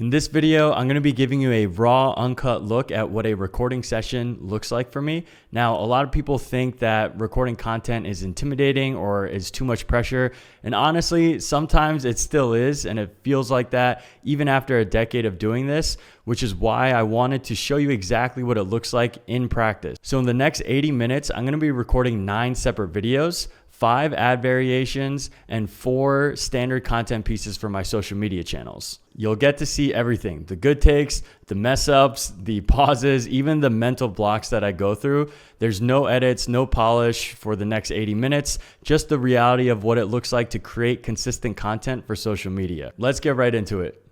In this video, I'm going to be giving you a raw, uncut look at what a recording session looks like for me. Now, a lot of people think that recording content is intimidating or is too much pressure. And honestly, sometimes it still is. And it feels like that even after a decade of doing this, which is why I wanted to show you exactly what it looks like in practice. So in the next 80 minutes, I'm going to be recording 9 separate videos, 5 ad variations, and 4 standard content pieces for my social media channels. You'll get to see everything, the good takes, the mess ups, the pauses, even the mental blocks that I go through. There's no edits, no polish for the next 80 minutes, just the reality of what it looks like to create consistent content for social media. Let's get right into it.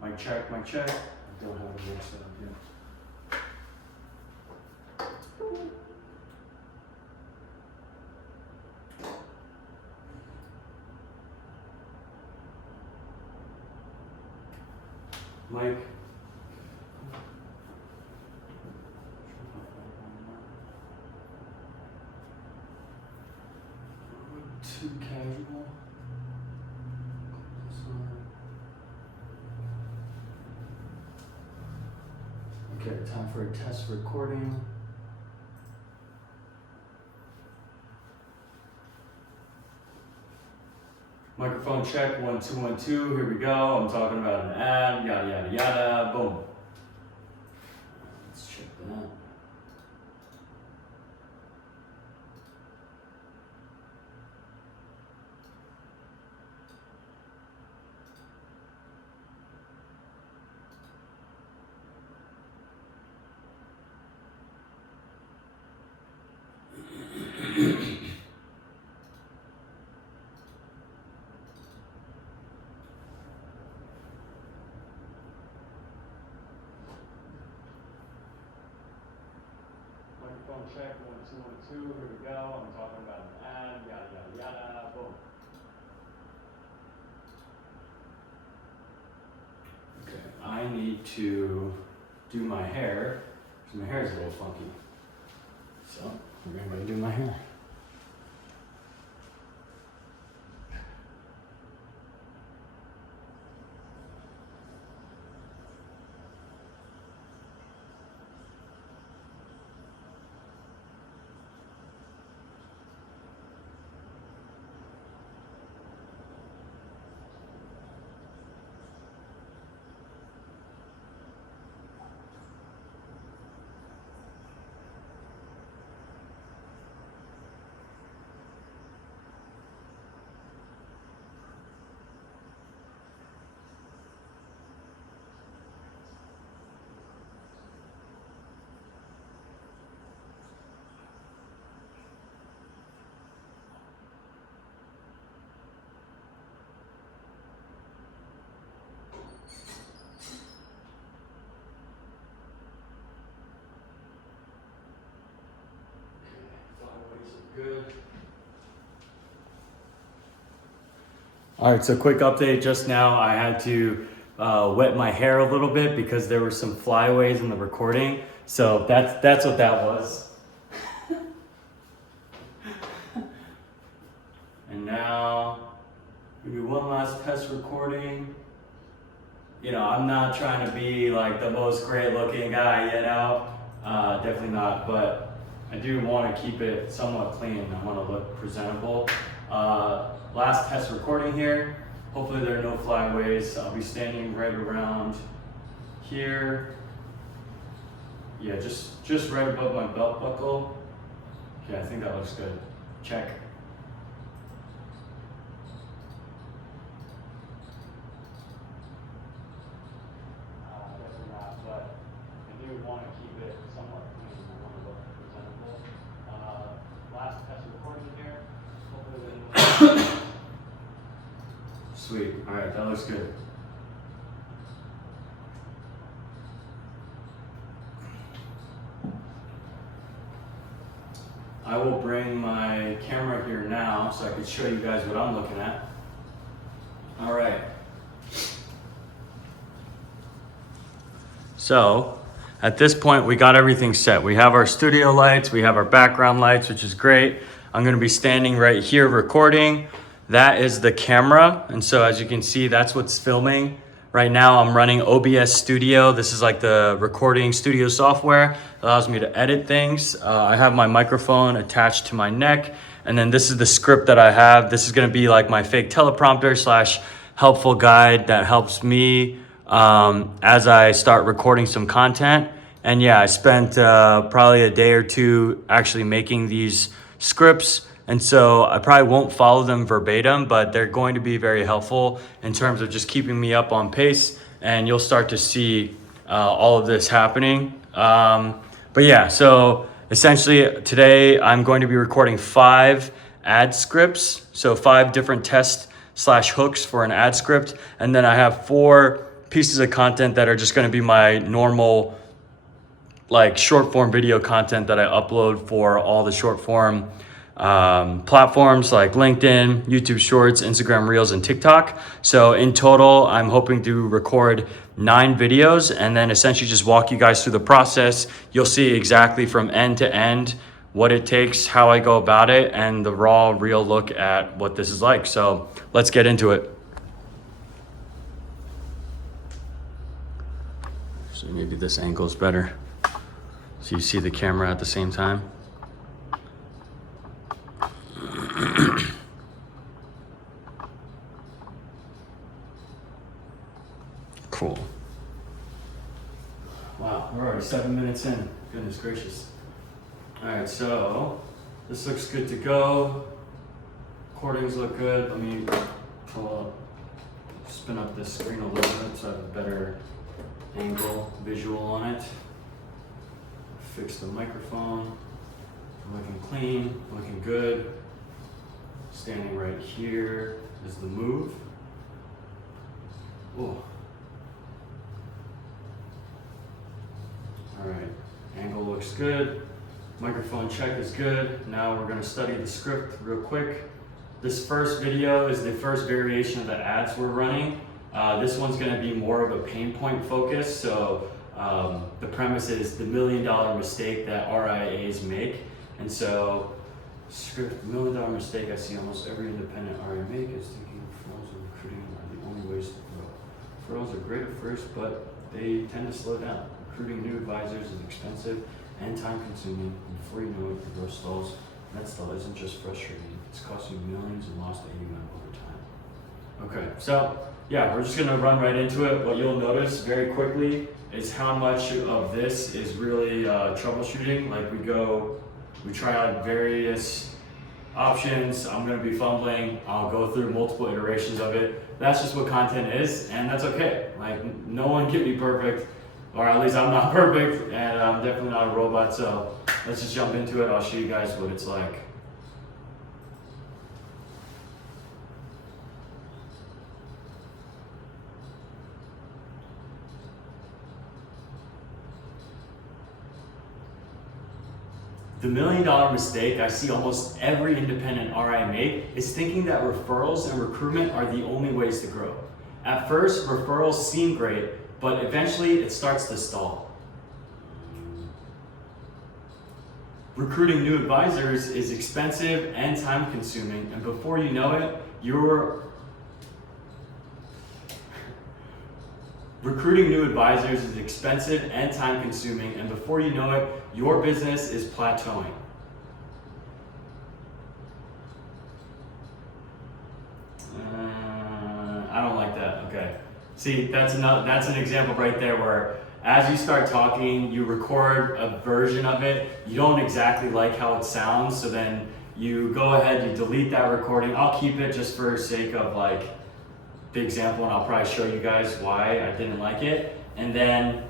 Mic check, mic check. I don't have a voice set up yet. Mic. Too casual. Okay, time for a test recording. Microphone check, 1 2 1 2. Here we go. I'm talking about an ad, yada yada yada. Boom. Let's check that. Microphone check, 1 2 1 2. Here we go. I'm talking about an ad, yada yada yada. Boom. Okay, I need to do my hair because my hair is a little funky. So we're going to do my hair. Good. All right, so quick update. Just now I had to wet my hair a little bit because there were some flyaways in the recording. So that's what that was. And now Do one last test recording. You know, I'm not trying to be like the most great looking guy, you know, definitely not, but I do want to keep it somewhat clean. I want to look presentable. Last test recording here. Hopefully there are no flyaways. I'll be standing right around here. Yeah, just right above my belt buckle. Okay, I think that looks good. Check. Definitely not, but I do want to keep it somewhat clean. I want to look presentable. Last test recording here. Hopefully there are no Sweet. All right, that looks good. I will bring my camera here now so I can show you guys what I'm looking at. All right. So at this point, we got everything set. We have our studio lights, we have our background lights, which is great. I'm gonna be standing right here recording. That is the camera. And so as you can see, that's what's filming. Right now I'm running OBS Studio. This is like the recording studio software. It allows me to edit things. I have my microphone attached to my neck. And then this is the script that I have. This is gonna be like my fake teleprompter slash helpful guide that helps me as I start recording some content. And yeah, I spent probably a day or two actually making these scripts. And so I probably won't follow them verbatim, but they're going to be very helpful in terms of just keeping me up on pace. And you'll start to see all of this happening. But yeah, so essentially today I'm going to be recording 5 ad scripts. So 5 different test slash hooks for an ad script. And then I have 4 pieces of content that are just going to be my normal like short form video content that I upload for all the short form platforms like LinkedIn, YouTube Shorts, Instagram Reels, and TikTok. So in total, I'm hoping to record 9 videos and then essentially just walk you guys through the process. You'll see exactly from end to end what it takes, how I go about it, and the raw, real look at what this is like. So let's get into it. So maybe this angle is better. So you see the camera at the same time. Cool. Wow, we're already 7 minutes in. Goodness gracious. All right, so this looks good to go. Recordings look good. Let me spin up this screen a little bit so I have a better angle visual on it. Fix the microphone. Looking clean, looking good. Standing right here is the move. Oh. All right, angle looks good. Microphone check is good. Now we're gonna study the script real quick. This first video is the first variation of the ads we're running. This one's gonna be more of a pain point focus. So the premise is the $1 million mistake that RIAs make. And so script, $1 million mistake I see almost every independent RIA make is thinking referrals and recruiting are the only ways to grow. Referrals are great at first, but they tend to slow down. Recruiting new advisors is expensive and time consuming, and before you know it, the growth stalls. And that stall isn't just frustrating, it's costing you millions and lost AUM over time. Okay, so yeah, we're just gonna run right into it. What you'll notice very quickly is how much of this is really troubleshooting. Like we try out various options. I'm gonna be fumbling. I'll go through multiple iterations of it. That's just what content is, and that's okay. Like no one can be perfect. Or at least I'm not perfect, and I'm definitely not a robot, so let's just jump into it. I'll show you guys what it's like. The $1 million mistake I see almost every independent RI make is thinking that referrals and recruitment are the only ways to grow. At first, referrals seem great, but eventually it starts to stall. Recruiting new advisors is expensive and time consuming, and before you know it, you're Recruiting new advisors is expensive and time consuming, and before you know it, your business is plateauing. I don't like that. Okay. See, that's an example right there where as you start talking, you record a version of it. You don't exactly like how it sounds, so then you go ahead, you delete that recording. I'll keep it just for sake of like the example, and I'll probably show you guys why I didn't like it. And then,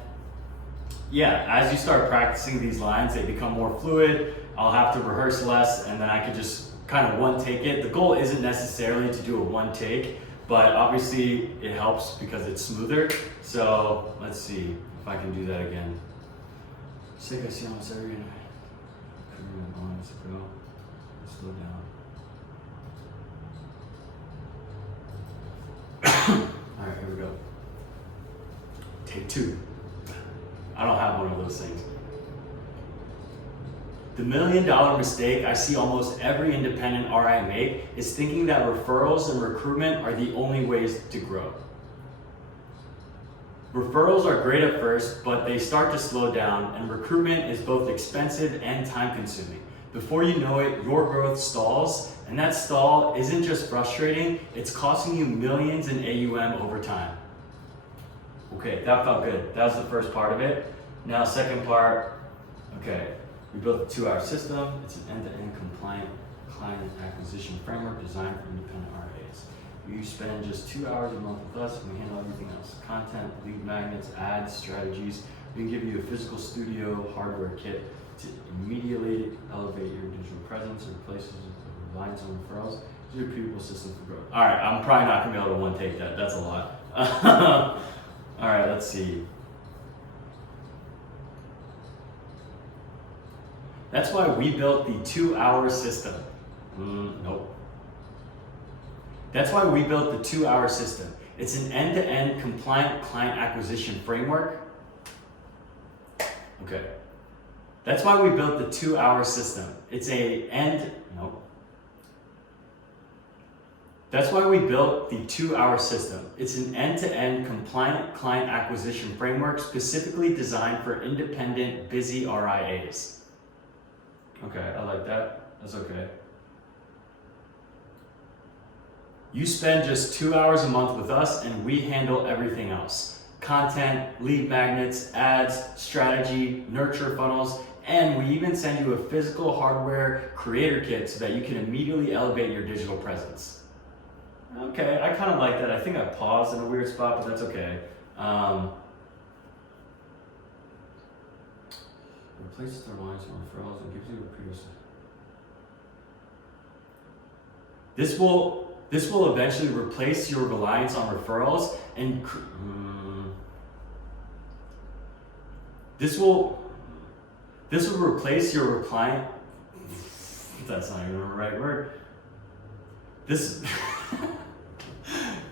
yeah, as you start practicing these lines, they become more fluid. I'll have to rehearse less, and then I could just kind of one take it. The goal isn't necessarily to do a one take, but obviously it helps because it's smoother. So let's see if I can do that again. Slow down. All right, here we go. Take two. I don't have one of those things. The $1 million mistake I see almost every independent RI make is thinking that referrals and recruitment are the only ways to grow. Referrals are great at first, but they start to slow down, and recruitment is both expensive and time consuming. Before you know it, your growth stalls, and that stall isn't just frustrating, it's costing you millions in AUM over time. Okay, that felt good. That was the first part of it. Now, second part, okay. We built a 2-hour system. It's an end-to-end compliant client acquisition framework designed for independent RAs. You spend just 2 hours a month with us, and we handle everything else. Content, lead magnets, ads, strategies. We can give you a physical studio hardware kit to immediately elevate your digital presence and replaces reliance on referrals. It's a repeatable system for growth. All right, I'm probably not gonna be able to one take that. That's a lot. All right, let's see. That's why we built the 2-hour system. Nope. That's why we built the 2-hour system. It's an end-to-end compliant client acquisition framework. Okay. That's why we built the 2-hour system. That's why we built the 2-hour system. It's an end-to-end compliant client acquisition framework specifically designed for independent, busy RIAs. Okay, I like that. That's okay. You spend just 2 hours a month with us, and we handle everything else. Content, lead magnets, ads, strategy, nurture funnels, and we even send you a physical hardware creator kit so that you can immediately elevate your digital presence. Okay, I kind of like that. I think I paused in a weird spot, but that's okay. Replaces their lines on referrals and gives you a previous. This will eventually replace your reliance on referrals and this will replace your client. That's not even the right word.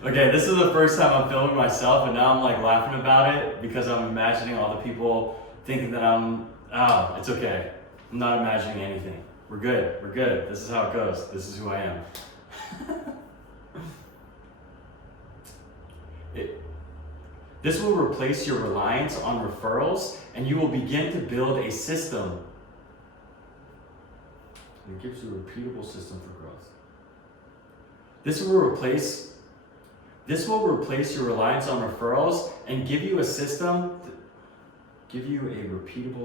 Okay, this is the first time I'm filming myself, and now I'm like laughing about it because I'm imagining all the people thinking that it's okay. I'm not imagining anything. We're good. We're good. This is how it goes. This is who I am. This will replace your reliance on referrals, and you will begin to build a system. And it gives you a repeatable system for growth. This will replace your reliance on referrals and give you a repeatable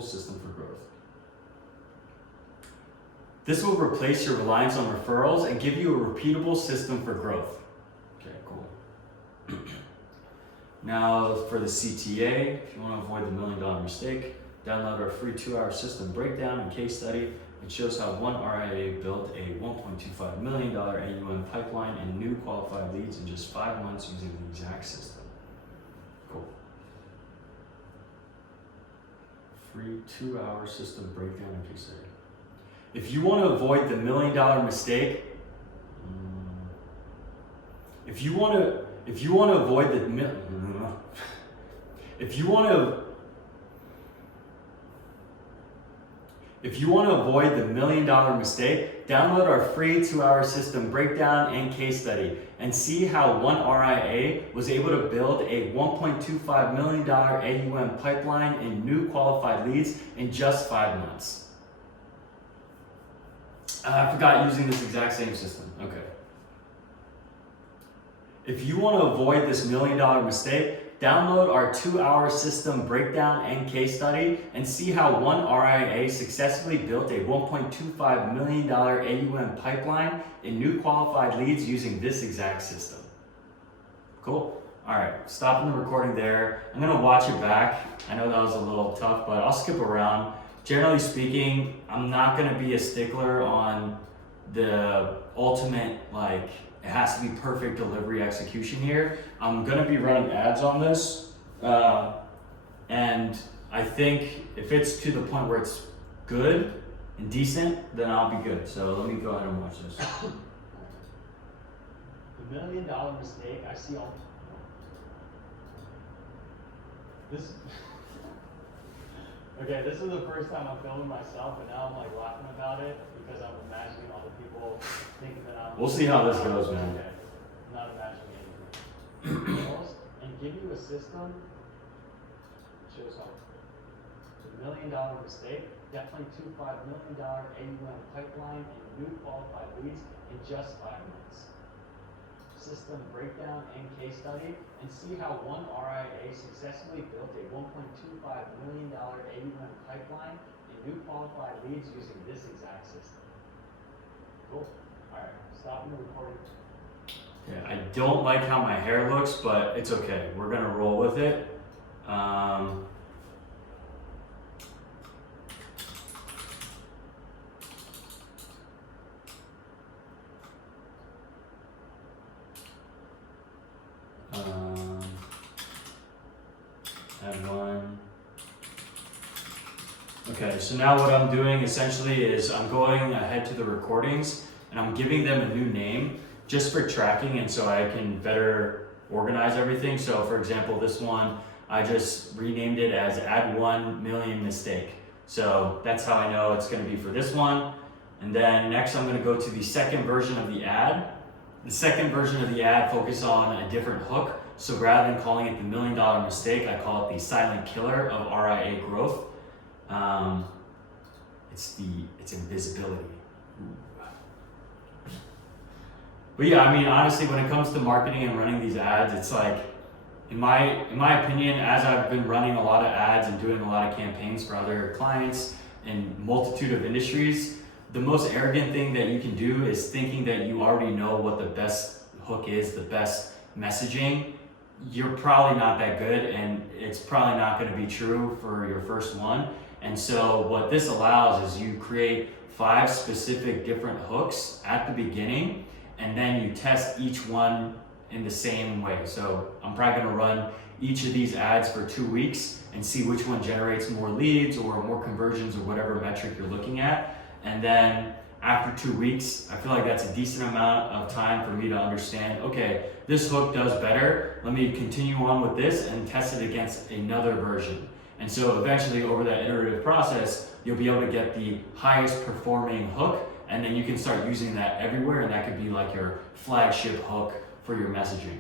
system for growth. This will replace your reliance on referrals and give you a repeatable system for growth. Okay, cool. Now for the CTA, if you want to avoid the $1 million mistake, download our free 2-hour system breakdown and case study. It shows how one RIA built a $1.25 million AUM pipeline and new qualified leads in just 5 months using the exact system. Cool. Free 2-hour system breakdown and case study. If you want to avoid the $1 million mistake, if you want to avoid the If you want to avoid the $1 million mistake, download our free 2-hour system breakdown and case study and see how one RIA was able to build a $1.25 million AUM pipeline in new qualified leads in just 5 months. I forgot using this exact same system. Okay. If you want to avoid this $1 million mistake, download our 2-hour system breakdown and case study and see how one RIA successfully built a $1.25 million AUM pipeline in new qualified leads using this exact system. Cool? All right, stopping the recording there. I'm gonna watch it back. I know that was a little tough, but I'll skip around. Generally speaking, I'm not gonna be a stickler on the ultimate, like, it has to be perfect delivery execution here. I'm gonna be running ads on this. And I think if it's to the point where it's good and decent, then I'll be good. So let me go ahead and watch this. The $1 million mistake I see all this. Okay, this is the first time I'm filming myself, and now I'm like laughing about it because I'm imagining all the people thinking that I'm. We'll see how this goes, man. Okay, I'm not imagining anything. And give you a system. Shows how. It's $1 million mistake. Definitely $25 million AUM pipeline and new qualified leads in just 5 months. System breakdown and case study, and see how one RIA successfully built a $1.25 million AUM pipeline and new qualified leads using this exact system. Cool. All right, stopping the recording. Yeah, I don't like how my hair looks, but it's okay. We're gonna roll with it. Add one. Okay, so now what I'm doing essentially is I'm going ahead to the recordings and I'm giving them a new name just for tracking and so I can better organize everything. So for example, this one, I just renamed it as Add 1 Million Mistake. So that's how I know it's gonna be for this one. And then next I'm gonna go to the second version of the ad. The second version of the ad focuses on a different hook. So rather than calling it the $1 million mistake, I call it the silent killer of RIA growth. It's invisibility. But yeah, I mean, honestly, when it comes to marketing and running these ads, it's like, in my opinion, as I've been running a lot of ads and doing a lot of campaigns for other clients in multitude of industries, the most arrogant thing that you can do is thinking that you already know what the best hook is, the best messaging. You're probably not that good and it's probably not going to be true for your first one. And so what this allows is you create 5 specific different hooks at the beginning and then you test each one in the same way. So I'm probably going to run each of these ads for 2 weeks and see which one generates more leads or more conversions or whatever metric you're looking at. And then after 2 weeks, I feel like that's a decent amount of time for me to understand, okay, this hook does better. Let me continue on with this and test it against another version. And so eventually over that iterative process, you'll be able to get the highest performing hook and then you can start using that everywhere and that could be like your flagship hook for your messaging.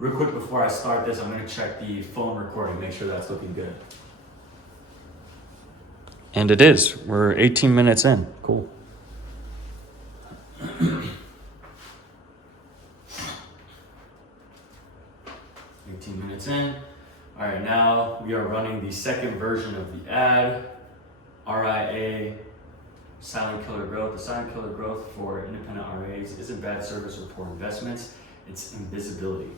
Real quick before I start this, I'm gonna check the phone recording, make sure that's looking good. And it is. We're 18 minutes in. Cool. 18 minutes in. All right, now we are running the second version of the ad. RIA, silent killer growth. The silent killer growth for independent RIAs isn't bad service or poor investments. It's invisibility.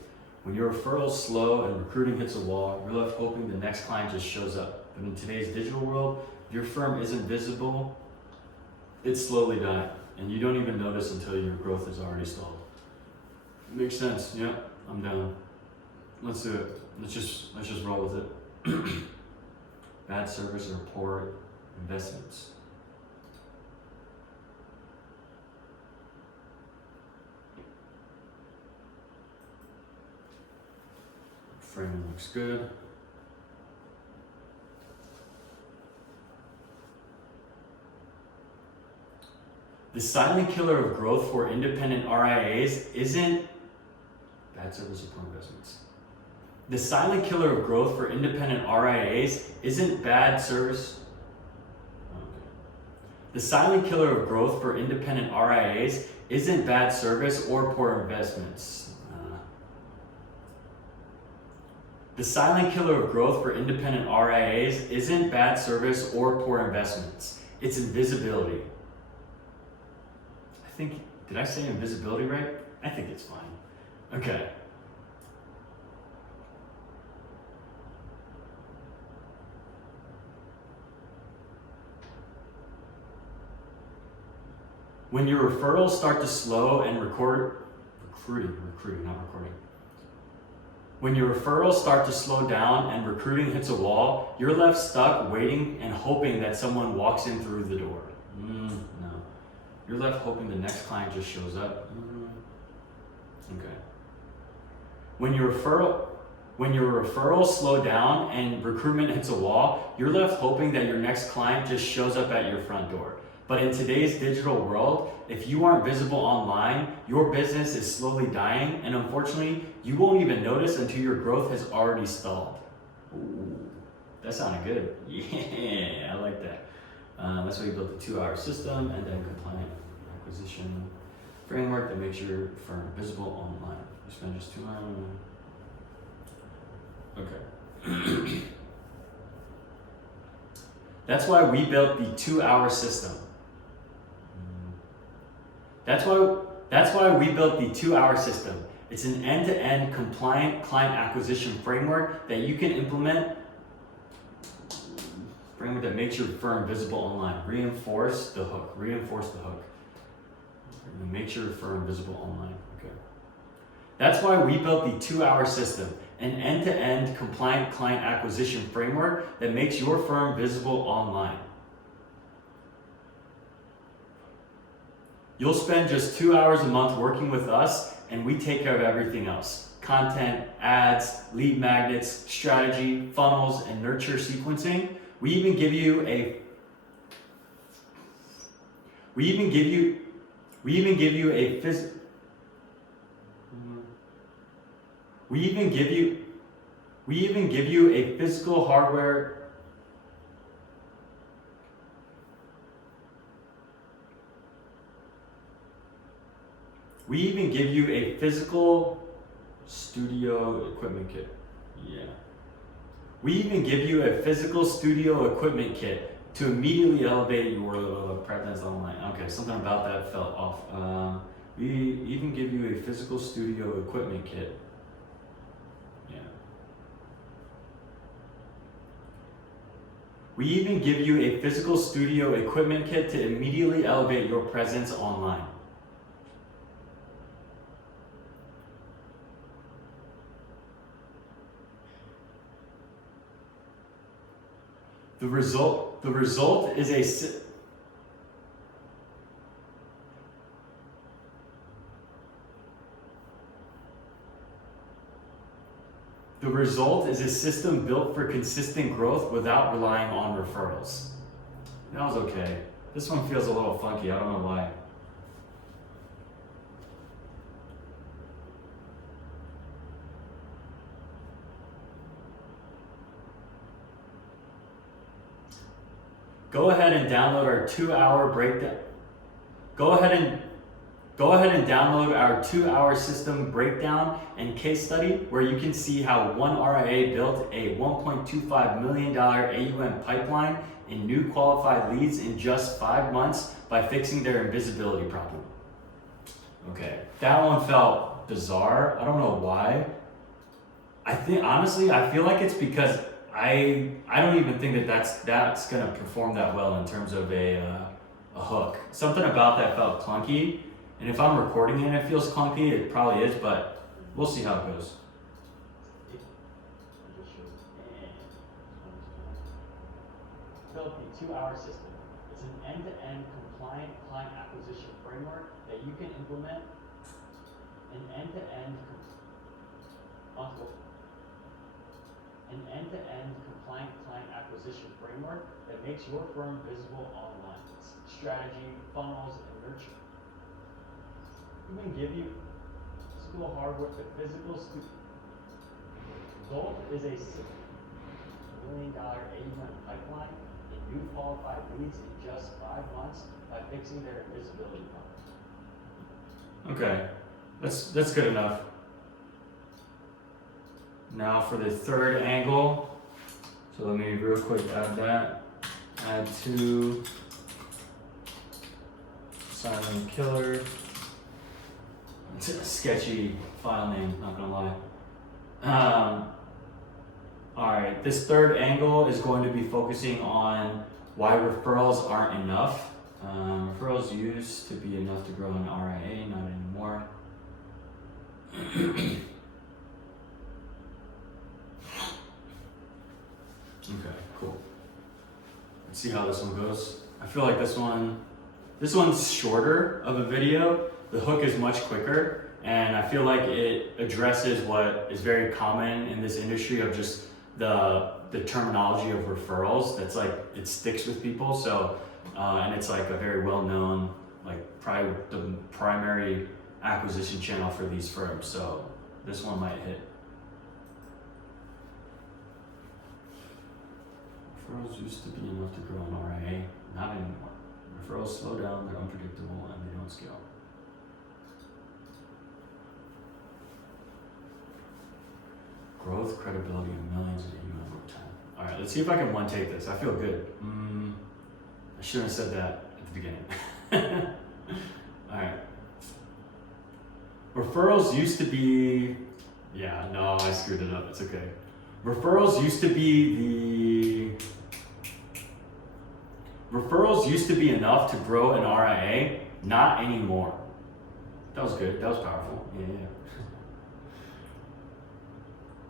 When your referral's slow and recruiting hits a wall, you're left hoping the next client just shows up. But in today's digital world, if your firm isn't visible, it's slowly dying. And you don't even notice until your growth is already stalled. Makes sense. Yeah, I'm down. Let's do it. Let's just roll with it. Bad service or poor investments. Framing looks good. The silent killer of growth for independent RIAs isn't bad service or poor investments. The silent killer of growth for independent RIAs isn't bad service. Okay. The silent killer of growth for independent RIAs isn't bad service or poor investments. The silent killer of growth for independent RIAs isn't bad service or poor investments. It's invisibility. Did I say invisibility right? I think it's fine. Okay. When your referrals start to slow and recruiting, not recording. When your referrals start to slow down and recruiting hits a wall, you're left stuck waiting and hoping that someone walks in through the door. No. You're left hoping the next client just shows up. Okay. When your referrals slow down and recruitment hits a wall, you're left hoping that your next client just shows up at your front door. But in today's digital world, if you aren't visible online, your business is slowly dying, and unfortunately, you won't even notice until your growth has already stalled. Ooh, that sounded good. Yeah, I like that. That's why you built a 2-hour system and then compliant acquisition framework that makes your firm visible online. You spend just 2 hours. Okay. That's why we built the 2-hour system. That's why we built the 2-hour system. It's an end-to-end compliant client acquisition framework that you can implement. Framework that makes your firm visible online. Reinforce the hook. And makes your firm visible online. Okay. That's why we built the 2-hour system, an end-to-end compliant client acquisition framework that makes your firm visible online. You'll spend just 2 hours a month working with us, and we take care of everything else. Content, ads, lead magnets, strategy, funnels, and nurture sequencing. We even give you a physical hardware. We even give you a physical studio equipment kit. Yeah. We even give you a physical studio equipment kit to immediately elevate your presence online. Okay, something about that felt off. We even give you a physical studio equipment kit. Yeah. We even give you a physical studio equipment kit to immediately elevate your presence online. The result is a system built for consistent growth without relying on referrals. That was okay. This one feels a little funky. I don't know why. Go ahead and download our 2-hour breakdown. Go ahead and download our 2-hour system breakdown and case study where you can see how one RIA built a $1.25 million AUM pipeline in new qualified leads in just 5 months by fixing their invisibility problem. Okay, that one felt bizarre. I don't know why. I feel like it's because I don't even think that's gonna perform that well in terms of a hook. Something about that felt clunky, and if I'm recording it and it feels clunky, it probably is, but we'll see how it goes. Built the 2-hour system. It's an end-to-end compliant client acquisition framework that you can implement. An end-to-end compliant client acquisition framework that makes your firm visible online. strategy, funnels, and nurture. We can give you physical hardware, the physical Gold is a $6 million AUM pipeline and new qualified leads in just 5 months by fixing their invisibility problem. Okay, that's good enough. Now for the third angle. So let me real quick add that. Add to silent killer. It's a sketchy file name, not gonna lie. Alright, this third angle is going to be focusing on why referrals aren't enough. Referrals used to be enough to grow an RIA, not anymore. Okay, cool. Let's see how this one goes. I feel like this one's shorter of a video. The hook is much quicker, and I feel like it addresses what is very common in this industry of just the terminology of referrals. That's like, it sticks with people. So, and it's like a very well-known, like probably the primary acquisition channel for these firms. So this one might hit. Referrals used to be enough to grow an RIA, not anymore. Referrals slow down, they're unpredictable, and they don't scale. Growth, credibility, and millions of AUM over time. All right, let's see if I can one take this. I feel good. I shouldn't have said that at the beginning. All right. Referrals used to be, yeah, no, I screwed it up. It's okay. Referrals used to be enough to grow an RIA, not anymore. That was good. That was powerful. Yeah.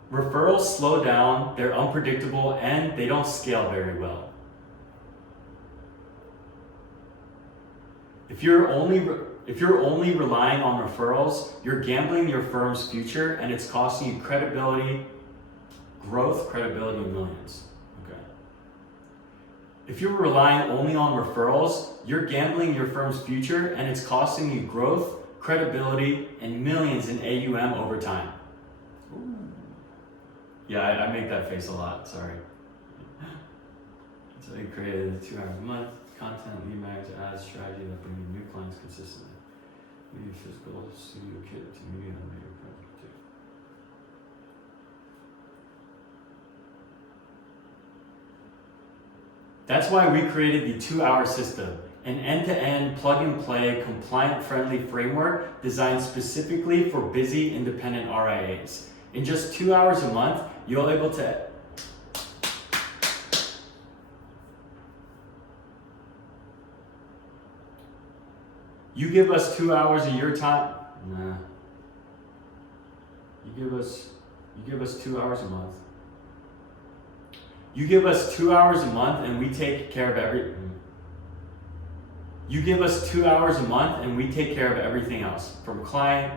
Referrals slow down, they're unpredictable, and they don't scale very well. If you're only relying on referrals, you're gambling your firm's future, and it's costing you credibility, growth, credibility, and millions. Okay. If you're relying only on referrals, you're gambling your firm's future, and it's costing you growth, credibility, and millions in AUM over time. Ooh. Yeah, I make that face a lot, sorry. So we created 2 hours a month, content, lead mags, ads, strategy that bring you new clients consistently. We use physical studio kit to media and video project too. That's why we created the 2-hour system, an end-to-end plug-and-play compliant-friendly framework designed specifically for busy independent RIAs. In just 2 hours a month, you're able to You give us 2 hours of your time. Nah. You give us 2 hours a month. You give us 2 hours a month and we take care of everything. You give us 2 hours a month and we take care of everything else. From client.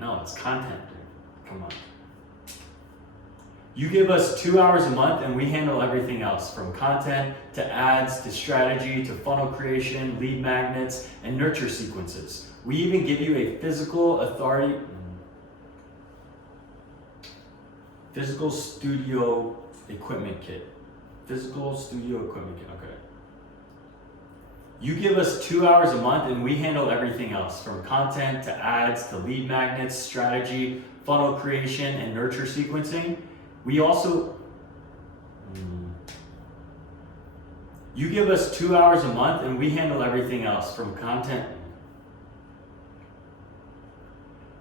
No, it's content. Come on. You give us 2 hours a month and we handle everything else, from content to ads to strategy to funnel creation, lead magnets, and nurture sequences. We even give you a physical studio equipment kit. Physical studio equipment kit, okay. You give us 2 hours a month and we handle everything else, from content to ads to lead magnets, strategy, funnel creation, and nurture sequencing. We also, you give us 2 hours a month and we handle everything else, from content.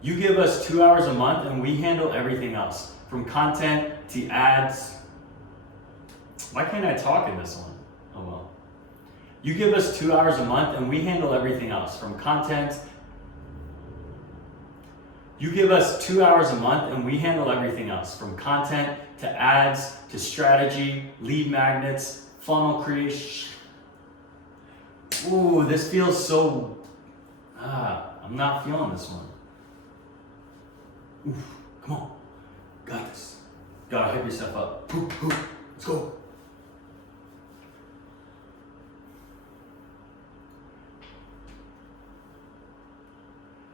You give us 2 hours a month and we handle everything else, from content to ads. Why can't I talk in this one? Oh well. You give us 2 hours a month and we handle everything else, from content. You give us 2 hours a month and we handle everything else, from content to ads to strategy, lead magnets, funnel creation. Ooh, this feels so, I'm not feeling this one. Ooh, come on, got this. Gotta hype yourself up. Let's go.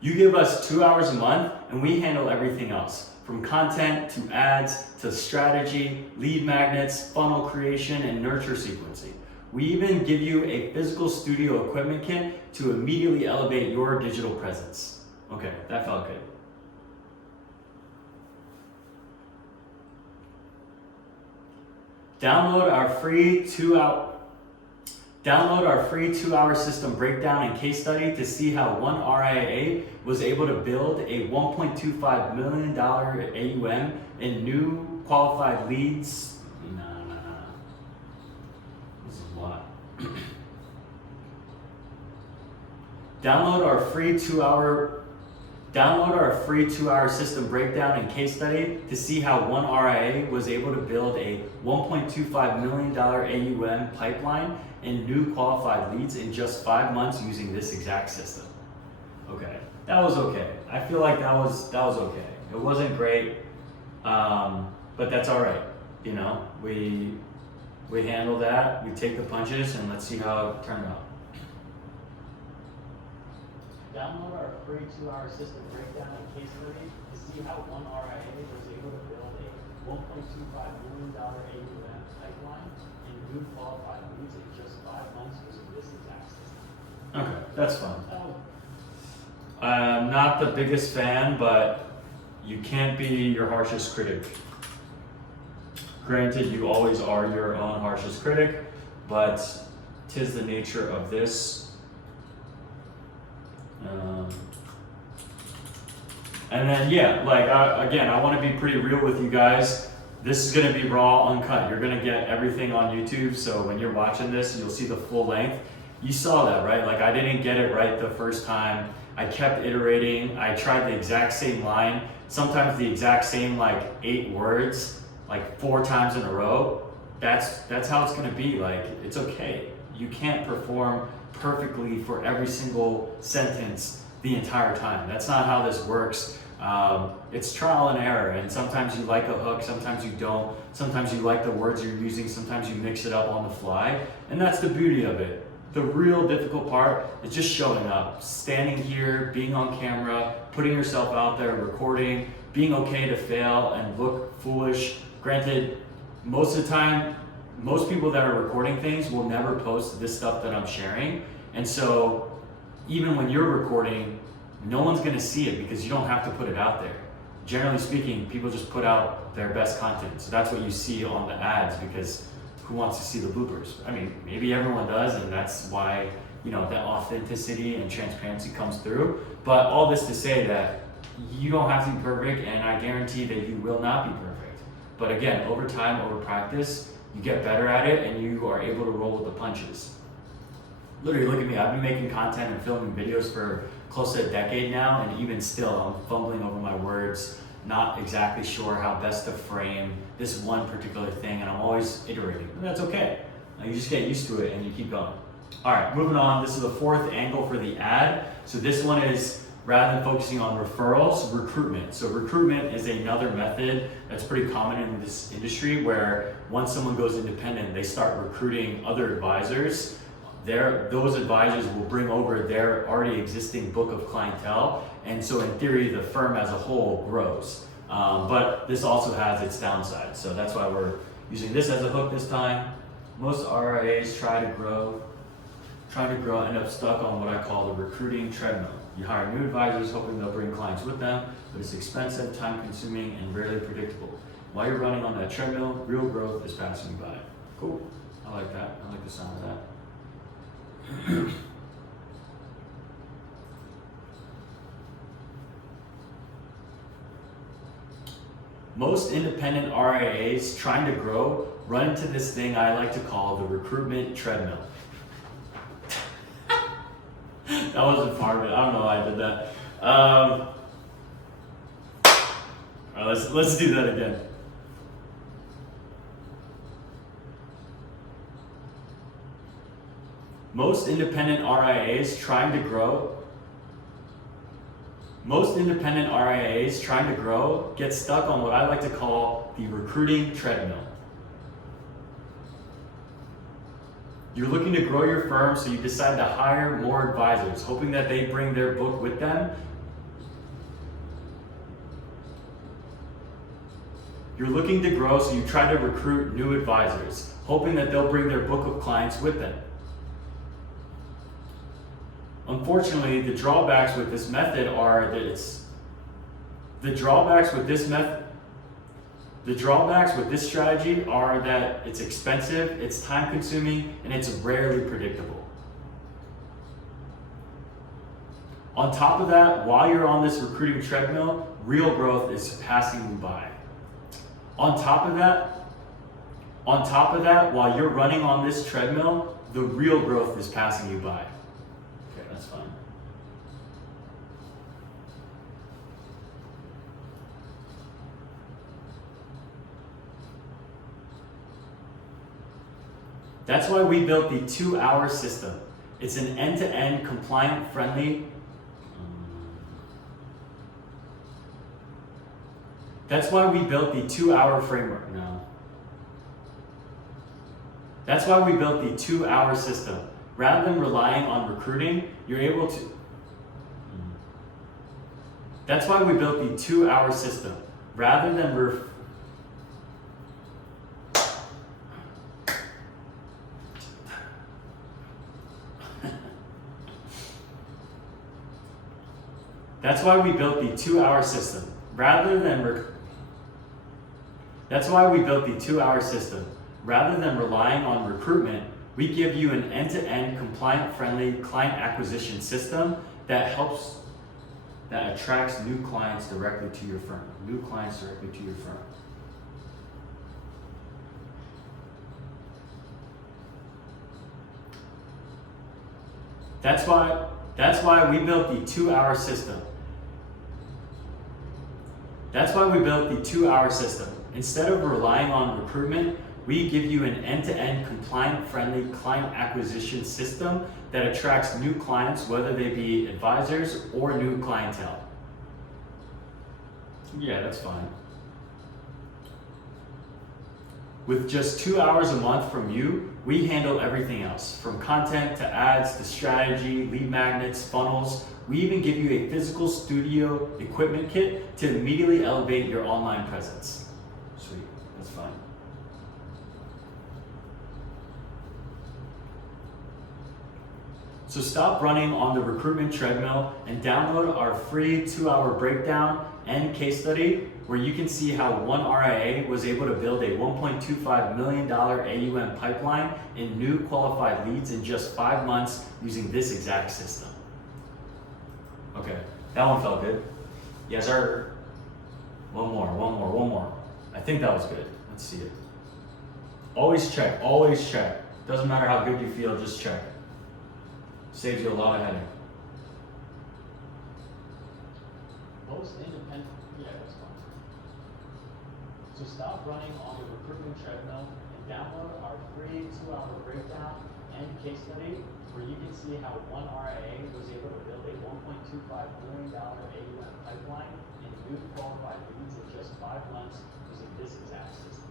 You give us 2 hours a month and we handle everything else, from content to ads to strategy, lead magnets, funnel creation, and nurture sequencing. We even give you a physical studio equipment kit to immediately elevate your digital presence. Okay, that felt good. Download our free 2-hour system breakdown and case study to see how one RIA was able to build a $1.25 million AUM in new qualified leads. This is a lot. Download our free 2-hour system breakdown and case study to see how one RIA was able to build a $1.25 million AUM pipeline and new qualified leads in just 5 months using this exact system. Okay, that was okay. I feel like that was okay. It wasn't great, but that's all right. You know, we handle that. We take the punches, and let's see how it turned out. Download our free 2-hour system breakdown and case study to see how one RIA was able to build a $1.25 million AUM pipeline and new qualified leads in just 5 months using this exact system. Okay, that's fine. I'm not the biggest fan, but you can't be your harshest critic. Granted, you always are your own harshest critic, but 'tis the nature of this. And then, yeah, like, again, I want to be pretty real with you guys. This is going to be raw, uncut. You're going to get everything on YouTube, so when you're watching this, you'll see the full length. You saw that, right? Like, I didn't get it right the first time. I kept iterating. I tried the exact same line, sometimes the exact same, like, 8 words, like 4 times in a row. That's how it's going to be. Like, it's okay. You can't perform perfectly for every single sentence the entire time. That's not how this works. It's trial and error, and sometimes you like a hook, sometimes you don't. Sometimes you like the words you're using, sometimes you mix it up on the fly, and that's the beauty of it. The real difficult part is just showing up, standing here, being on camera, putting yourself out there, recording, being okay to fail and look foolish. Granted, most of the time, most people that are recording things will never post this stuff that I'm sharing, and so even when you're recording, no one's gonna see it because you don't have to put it out there. Generally speaking, people just put out their best content. So that's what you see on the ads, because who wants to see the bloopers? I mean, maybe everyone does, and that's why, you know, that authenticity and transparency comes through. But all this to say that you don't have to be perfect, and I guarantee that you will not be perfect. But again, over time, over practice, you get better at it and you are able to roll with the punches. Literally, look at me. I've been making content and filming videos for close to a decade now, and even still, I'm fumbling over my words, not exactly sure how best to frame this one particular thing, and I'm always iterating. And that's okay. You just get used to it and you keep going. All right, moving on. This is the 4th angle for the ad. So this one is, rather than focusing on referrals, recruitment. So recruitment is another method that's pretty common in this industry, where once someone goes independent, they start recruiting other advisors. Those advisors will bring over their already existing book of clientele, and so in theory the firm as a whole grows, but this also has its downside, so that's why we're using this as a hook this time. Most RIAs try to grow end up stuck on what I call the recruiting treadmill. You hire new advisors hoping they'll bring clients with them, but it's expensive, time consuming, and rarely predictable. While you're running on that treadmill, real growth is passing you by. Cool, I like that. I like the sound of that. Most independent RIAs trying to grow run into this thing I like to call the recruitment treadmill. That wasn't part of it. I don't know why I did that. All right, let's do that again. Most independent RIAs trying to grow get stuck on what I like to call the recruiting treadmill. You're looking to grow your firm, so you decide to hire more advisors, hoping that they bring their book with them, You're looking to grow, so you try to recruit new advisors, hoping that they'll bring their book of clients with them. Unfortunately, the drawbacks with this method are that the drawbacks with this strategy are that it's expensive, it's time consuming, and it's rarely predictable. On top of that, while you're on this recruiting treadmill, real growth is passing you by. On top of that, while you're running on this treadmill, the real growth is passing you by. Okay, that's fine. That's why we built the 2-hour system. It's an end-to-end compliant friendly. That's why we built the 2-hour framework. No. That's why we built the 2-hour system. Rather than relying on recruiting, you're able to. That's why we built the 2-hour system. Rather than That's why we built the 2-hour system. That's why we built the 2-hour system. Rather than relying on recruitment, we give you an end-to-end compliant-friendly client acquisition system that attracts new clients directly to your firm. That's why we built the 2-hour system. That's why we built the 2-hour system. Instead of relying on recruitment, we give you an end-to-end compliant-friendly client acquisition system that attracts new clients, whether they be advisors or new clientele. Yeah, that's fine. With just 2 hours a month from you, we handle everything else, from content to ads to strategy, lead magnets, funnels. We even give you a physical studio equipment kit to immediately elevate your online presence. Sweet, that's fine. So stop running on the recruitment treadmill and download our free 2-hour breakdown and case study where you can see how one RIA was able to build a $1.25 million AUM pipeline in new qualified leads in just 5 months using this exact system. Okay, that one felt good. Yes, sir. One more. I think that was good. Let's see it. Always check. Doesn't matter how good you feel, just check. Saves you a lot of headache. Most independent, yeah, that's fine. So stop running on the recruitment treadmill and download our free 2-hour breakdown and case study where you can see how one RIA was able to build a $1.25 million AUM pipeline in new qualified leads in just 5 months using this exact system.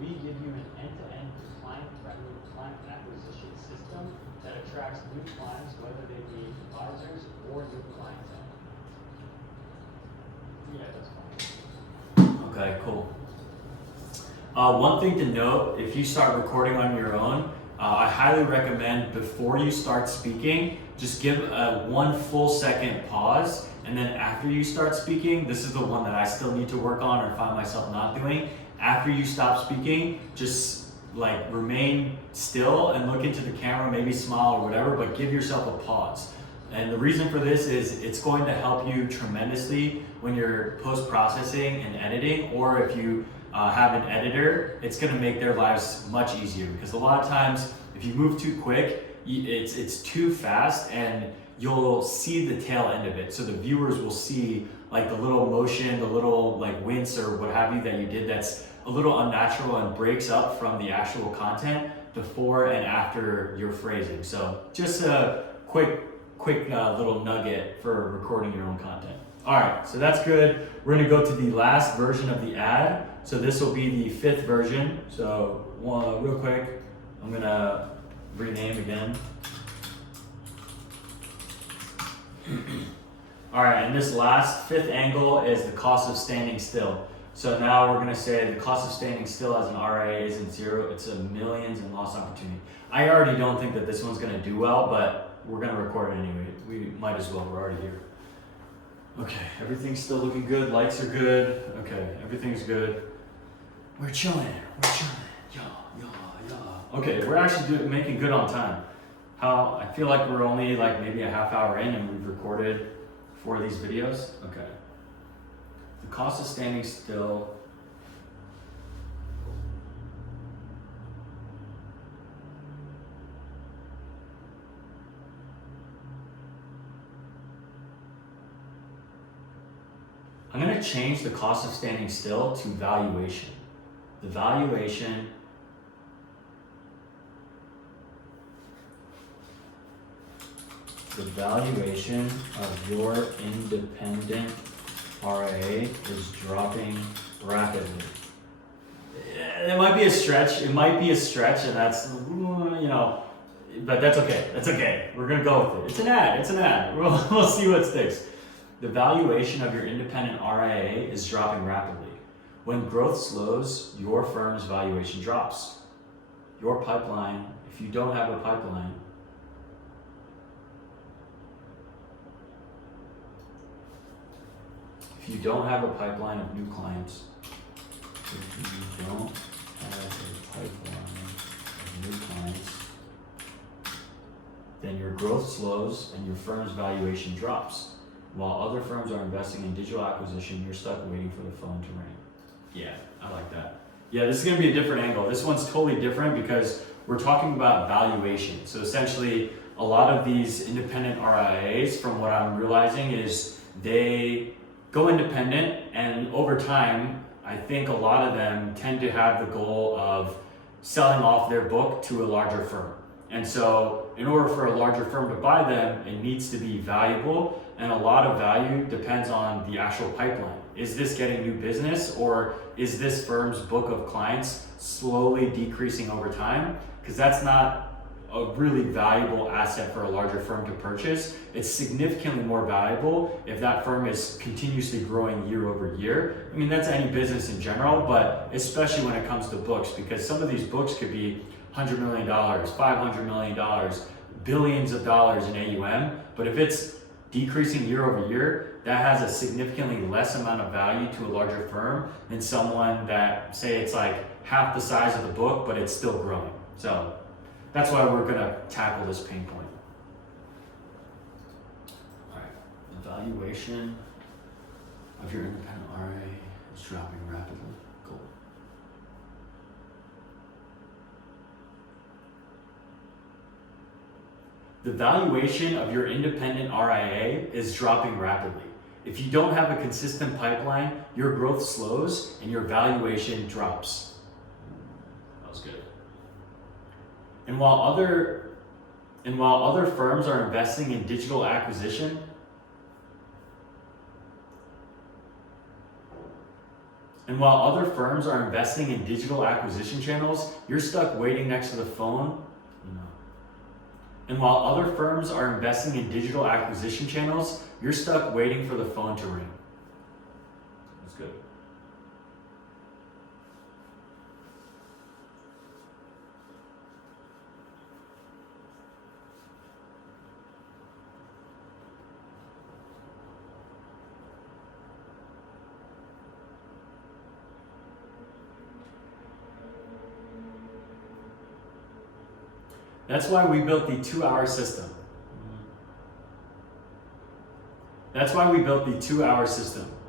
We give you an end-to-end client-friendly client acquisition system that attracts new clients, whether they be advisors or new clientele. Yeah, that's fine. Okay, cool. One thing to note, if you start recording on your own, I highly recommend before you start speaking, just give a 1 full second pause. And then after you start speaking, this is the one that I still need to work on or find myself not doing. After you stop speaking, just like remain still and look into the camera, maybe smile or whatever, but give yourself a pause. And the reason for this is it's going to help you tremendously when you're post-processing and editing, or if you have an editor, it's going to make their lives much easier, because a lot of times if you move too quick, it's too fast and you'll see the tail end of it. So the viewers will see like the little motion, the little like wince or what have you that you did that's a little unnatural and breaks up from the actual content before and after your phrasing. So just a quick little nugget for recording your own content. All right, so that's good. We're gonna go to the last version of the ad. So this will be the 5th version. So real quick, I'm gonna rename again. All right, and this last fifth angle is the cost of standing still. So now we're gonna say the cost of standing still as an RIA isn't zero, it's a millions in lost opportunity. I already don't think that this one's gonna do well, but we're gonna record it anyway. We might as well, we're already here. Okay, everything's still looking good, lights are good. Okay, everything's good. We're chilling. Yeah. Okay, we're actually making good on time. I feel like we're only like maybe a half hour in and we've recorded 4 of these videos. Okay. The cost of standing still. I'm going to change the cost of standing still to valuation. The valuation of your independent RIA is dropping rapidly. It might be a stretch. And that's, but that's okay. That's okay. We're gonna go with it. It's an ad. We'll see what sticks. The valuation of your independent RIA is dropping rapidly. When growth slows, your firm's valuation drops. Your pipeline, if you don't have a pipeline, of new clients, then your growth slows and your firm's valuation drops. While other firms are investing in digital acquisition, you're stuck waiting for the phone to ring. Yeah, I like that. Yeah, this is gonna be a different angle. This one's totally different because we're talking about valuation. So essentially, a lot of these independent RIAs, from what I'm realizing, is they go independent, and over time, I think a lot of them tend to have the goal of selling off their book to a larger firm. And so in order for a larger firm to buy them, it needs to be valuable, and a lot of value depends on the actual pipeline. Is this getting new business, or is this firm's book of clients slowly decreasing over time? Because that's not a really valuable asset for a larger firm to purchase. It's significantly more valuable if that firm is continuously growing year over year. I mean, that's any business in general, but especially when it comes to books, because some of these books could be $100 million, $500 million, billions of dollars in AUM. But if it's decreasing year over year, that has a significantly less amount of value to a larger firm than someone that, say it's like half the size of the book, but it's still growing. So that's why we're gonna tackle this pain point. All right, the valuation of your independent RIA is dropping rapidly. Cool. The valuation of your independent RIA is dropping rapidly. If you don't have a consistent pipeline, your growth slows and your valuation drops. That was good. And while other firms are investing in digital acquisition, channels, you're stuck waiting next to the phone. And while other firms are investing in digital acquisition channels, you're stuck waiting for the phone to ring. That's good. That's why we built the 2-hour system.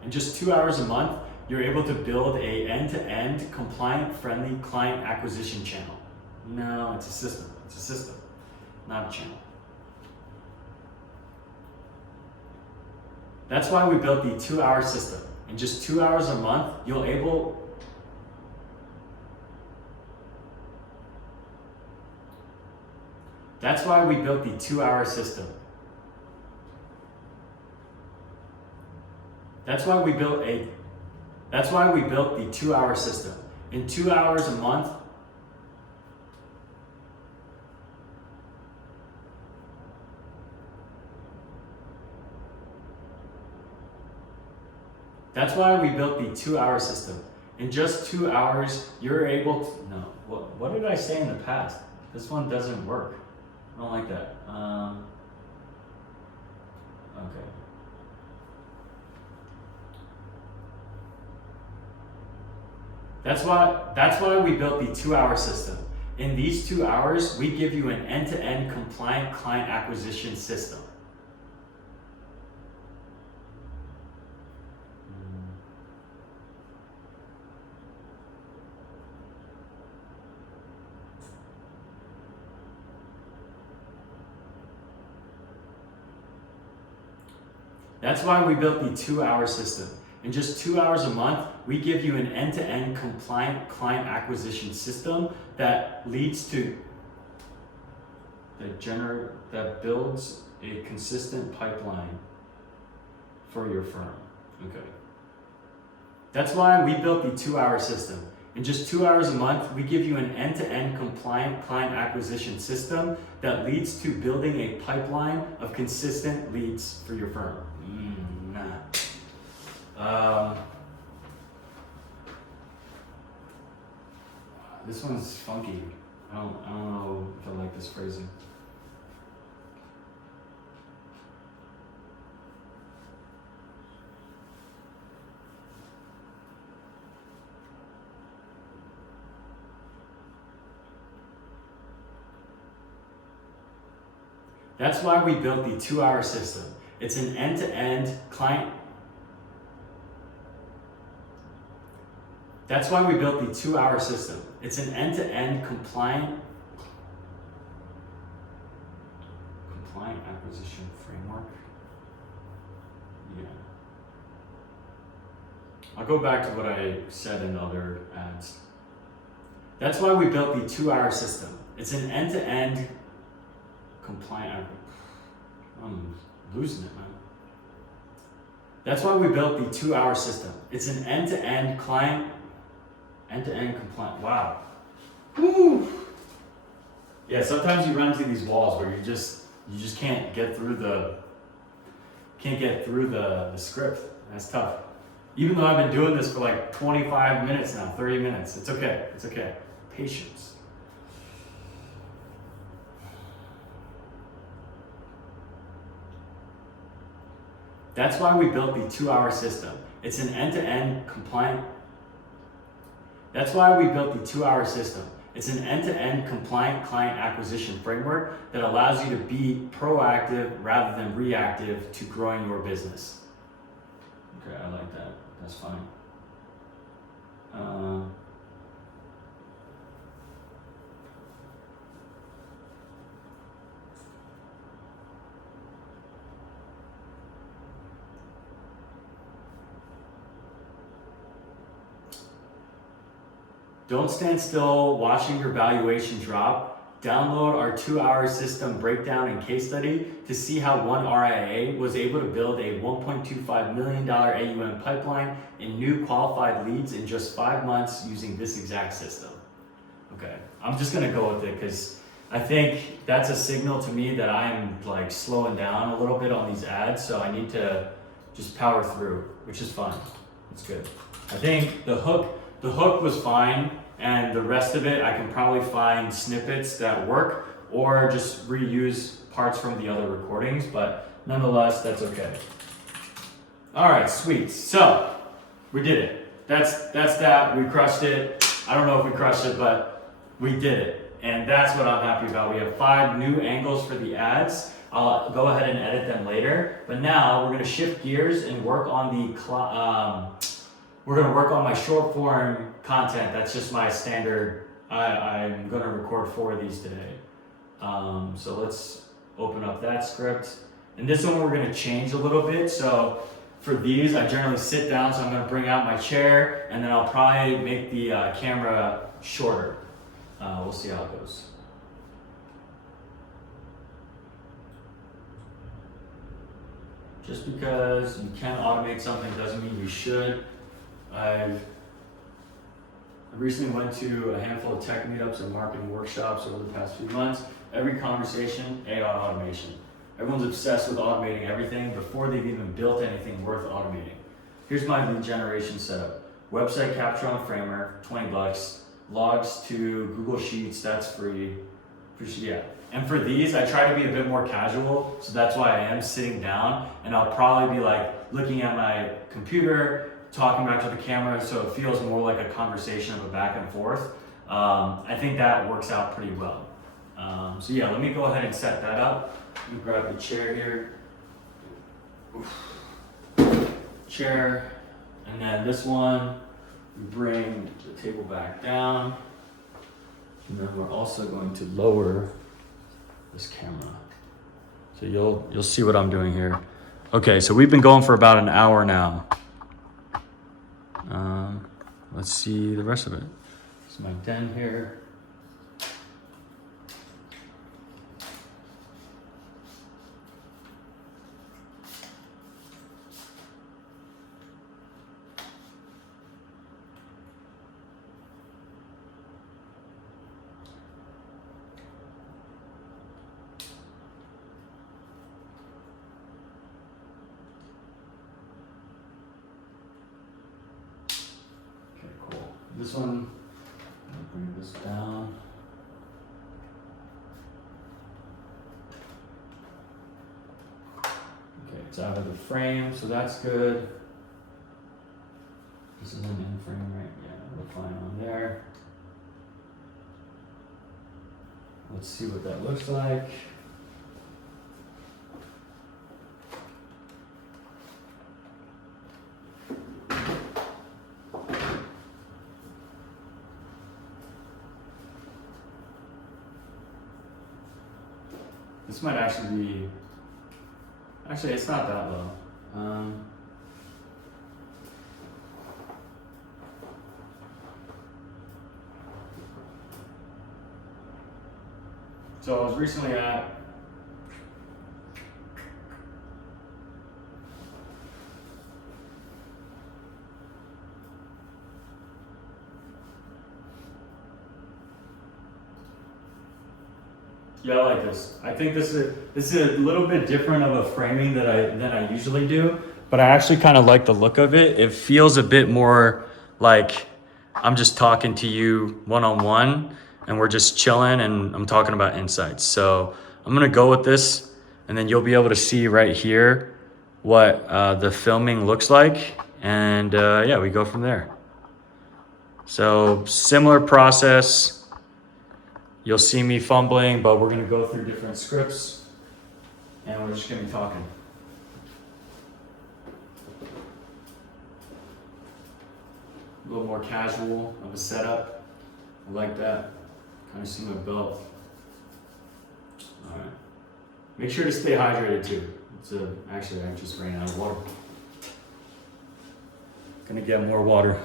In just 2 hours a month, you're able to build a end-to-end compliant-friendly client acquisition channel. No, it's a system. Not a channel. That's why we built the 2-hour system. In just 2 hours a month, That's why we built the 2-hour system. That's why we built the 2-hour system. In 2 hours a month, That's why we built the 2-hour system. In just 2 hours, you're able to, no, what did I say in the past? This one doesn't work. I don't like that. Okay. That's why we built the 2-hour system. In these 2 hours, we give you an end-to-end compliant client acquisition system. That's why we built the 2-hour system. In just 2 hours a month, we give you an end-to-end compliant client acquisition system that leads to that builds a consistent pipeline for your firm. Okay. That's why we built the 2-hour system. In just 2 hours a month, we give you an end-to-end compliant client acquisition system that leads to building a pipeline of consistent leads for your firm. This one's funky. I don't know if I like this phrasing. That's why we built the 2-hour system. It's an end-to-end client. That's why we built the 2-hour system. It's an end-to-end compliant acquisition framework. Yeah. I'll go back to what I said in other ads. That's why we built the 2-hour system. It's an end-to-end compliant. I'm losing it, man. That's why we built the 2-hour system. It's an end-to-end compliant. Wow. Woo. Yeah, sometimes you run into these walls where you just can't get through the script. That's tough. Even though I've been doing this for like 25 minutes now, 30 minutes. It's okay. It's okay. Patience. That's why we built the 2-hour system. It's an end-to-end compliant. That's why we built the 2-hour system. It's an end-to-end compliant client acquisition framework that allows you to be proactive rather than reactive to growing your business. Okay, I like that. That's fine. Don't stand still watching your valuation drop. Download our 2-hour system breakdown and case study to see how one RIA was able to build a $1.25 million AUM pipeline in new qualified leads in just 5 months using this exact system. Okay, I'm just gonna go with it because I think that's a signal to me that I'm like slowing down a little bit on these ads, so I need to just power through, which is fine. It's good. I think the hook was fine, and the rest of it I can probably find snippets that work or just reuse parts from the other recordings, but nonetheless, that's okay. All right, sweet. So we did it. That's that. We crushed it. I don't know if we crushed it, but we did it. And that's what I'm happy about. We have 5 new angles for the ads. I'll go ahead and edit them later. But now we're gonna shift gears and work on we're gonna work on my short form content. That's just my standard. I'm gonna record 4 of these today. So let's open up that script. And this one we're gonna change a little bit. So for these, I generally sit down, so I'm gonna bring out my chair, and then I'll probably make the camera shorter. We'll see how it goes. Just because you can automate something doesn't mean you should. I recently went to a handful of tech meetups and marketing workshops over the past few months. Every conversation, AI automation. Everyone's obsessed with automating everything before they've even built anything worth automating. Here's my lead generation setup. Website capture on Framer, $20. Logs to Google Sheets, that's free. Yeah. And for these, I try to be a bit more casual, so that's why I am sitting down, and I'll probably be like looking at my computer, talking back to the camera, so it feels more like a conversation of a back and forth. I think that works out pretty well. So yeah, let me go ahead and set that up. Let me grab the chair here. Chair, and then this one, we bring the table back down, and then we're also going to lower this camera. So you'll see what I'm doing here. Okay, so we've been going for about an hour now. Let's see the rest of it. This is my den here. This one, I'll bring this down. Okay, it's out of the frame, so that's good. This is an in frame, right? Yeah, we're fine on there. Let's see what that looks like. This might actually it's not that low. So I was recently at Yeah, I like this. I think this is a little bit different of a framing than I usually do, but I actually kind of like the look of it. It feels a bit more like I'm just talking to you one-on-one, and we're just chilling, and I'm talking about insights. So I'm gonna go with this, and then you'll be able to see right here what the filming looks like, and yeah, we go from there. So similar process. You'll see me fumbling, but we're gonna go through different scripts, and we're just gonna be talking. A little more casual of a setup. I like that. Kind of see my belt. All right. Make sure to stay hydrated too. Actually, I just ran out of water. Gonna get more water.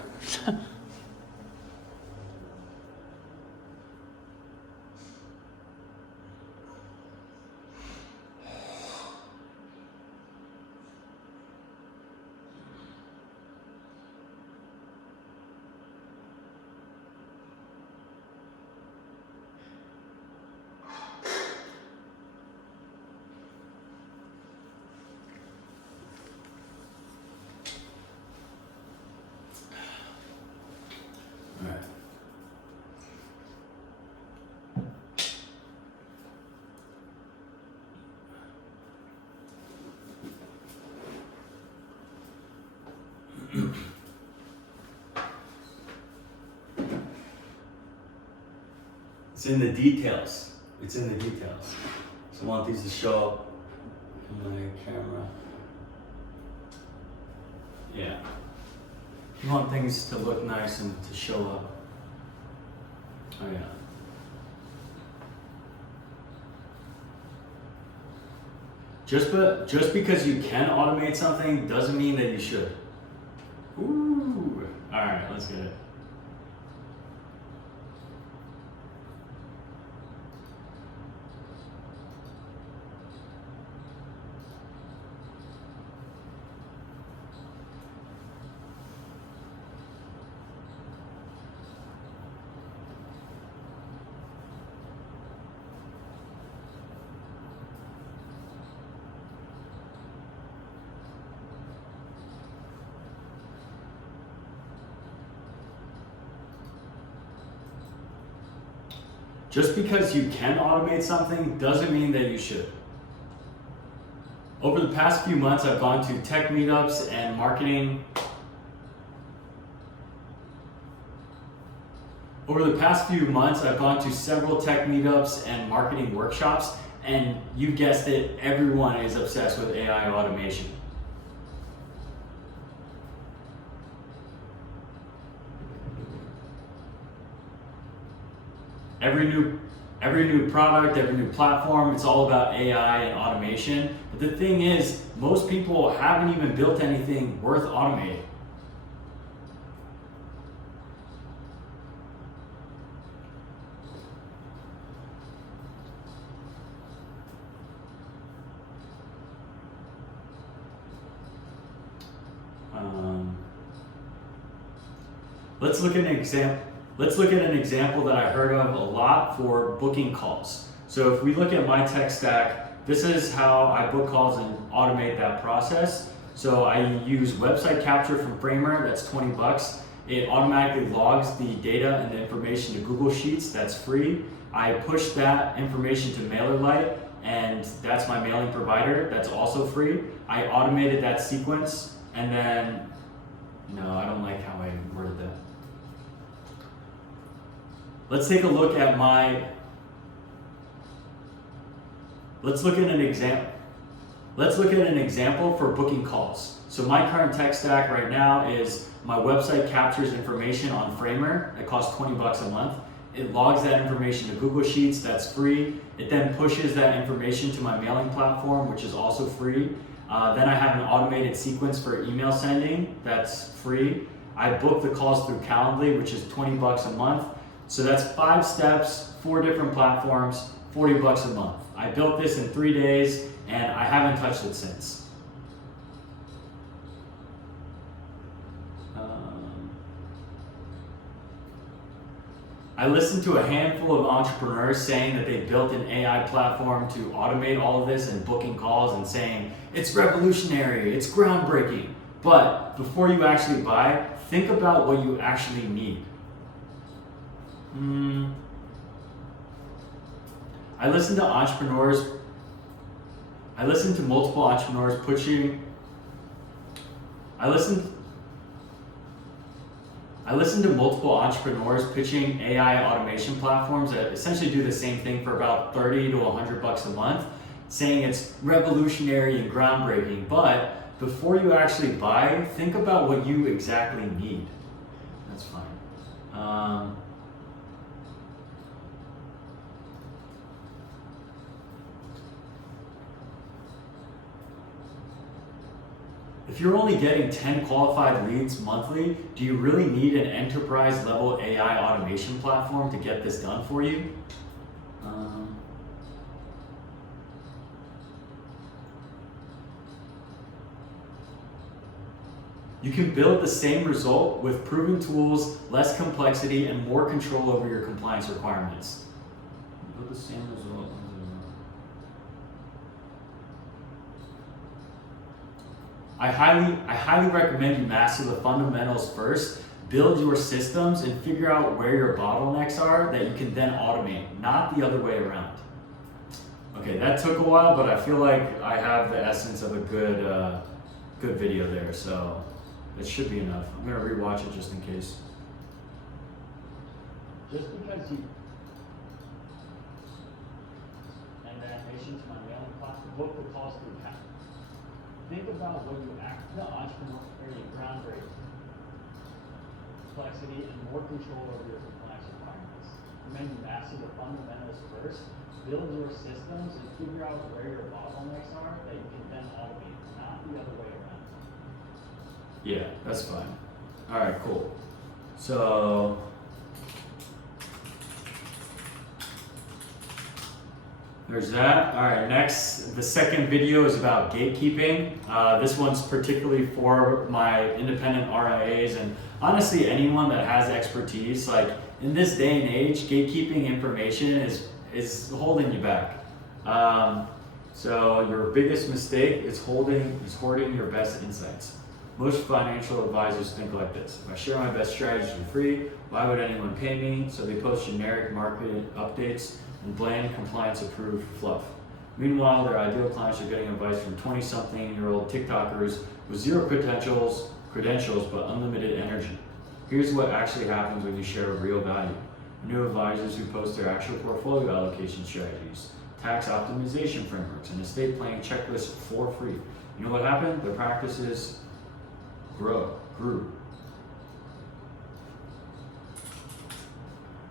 It's in the details. It's in the details. So I want these to show up in my camera. Yeah. You want things to look nice and to show up. Oh yeah. Just because you can automate something doesn't mean that you should. Ooh. All right, let's get it. Just because you can automate something doesn't mean that you should. Over the past few months, I've gone to tech meetups and marketing. Over the past few months, I've gone to several tech meetups and marketing workshops, and you guessed it, everyone is obsessed with AI automation. Every new product, every new platform, it's all about AI and automation. But the thing is, most people haven't even built anything worth automating. Let's look at an example that I heard of a lot for booking calls. So if we look at my tech stack, this is how I book calls and automate that process. So I use website capture from Framer, that's 20 bucks. It automatically logs the data and the information to Google Sheets, that's free. I push that information to MailerLite, and that's my mailing provider, that's also free. I automated that sequence, and then, no, I don't like how I worded that. Let's take a look at let's look at an example for booking calls. So my current tech stack right now is my website captures information on Framer. It costs 20 bucks a month. It logs that information to Google Sheets, that's free. It then pushes that information to my mailing platform, which is also free. Then I have an automated sequence for email sending, that's free. I book the calls through Calendly, which is 20 bucks a month. So that's 5 steps, 4 different platforms, 40 bucks a month. I built this in 3 days and I haven't touched it since. I listened to a handful of entrepreneurs saying that they built an AI platform to automate all of this and booking calls and saying, it's revolutionary, it's groundbreaking. But before you actually buy, think about what you actually need. I listened to multiple entrepreneurs pushing. I listened to multiple entrepreneurs pitching AI automation platforms that essentially do the same thing for about 30 to 100 bucks a month, saying it's revolutionary and groundbreaking. But before you actually buy, think about what you exactly need. That's fine. If you're only getting 10 qualified leads monthly, do you really need an enterprise level AI automation platform to get this done for you? You can build the same result with proven tools, less complexity, and more control over your compliance requirements. Build the same result. I highly recommend you master the fundamentals first, build your systems, and figure out where your bottlenecks are that you can then automate, not the other way around. Okay, that took a while, but I feel like I have the essence of a good video there, so it should be enough. I'm gonna rewatch it just in case. Just because you and the animation to my mailing platform, book the calls through Calendly. Think about what you act, the entrepreneur area, groundbreaking, complexity, and more control over your compliance requirements. Remember, master the fundamentals first, build your systems, and figure out where your bottlenecks are that you can then automate, not the other way around. Yeah, that's fine. All right, cool. So, there's that. All right, next, the second video is about gatekeeping. This one's particularly for my independent RIAs and honestly anyone that has expertise. Like in this day and age, gatekeeping information is holding you back. So your biggest mistake is hoarding your best insights. Most financial advisors think like this: if I share my best strategies for free, why would anyone pay me? So they post generic market updates and bland compliance approved fluff. Meanwhile, their ideal clients are getting advice from 20-something-year-old TikTokers with zero credentials but unlimited energy. Here's what actually happens when you share real value. New advisors who post their actual portfolio allocation strategies, tax optimization frameworks, and estate planning checklists for free. You know what happened? Their practices grew.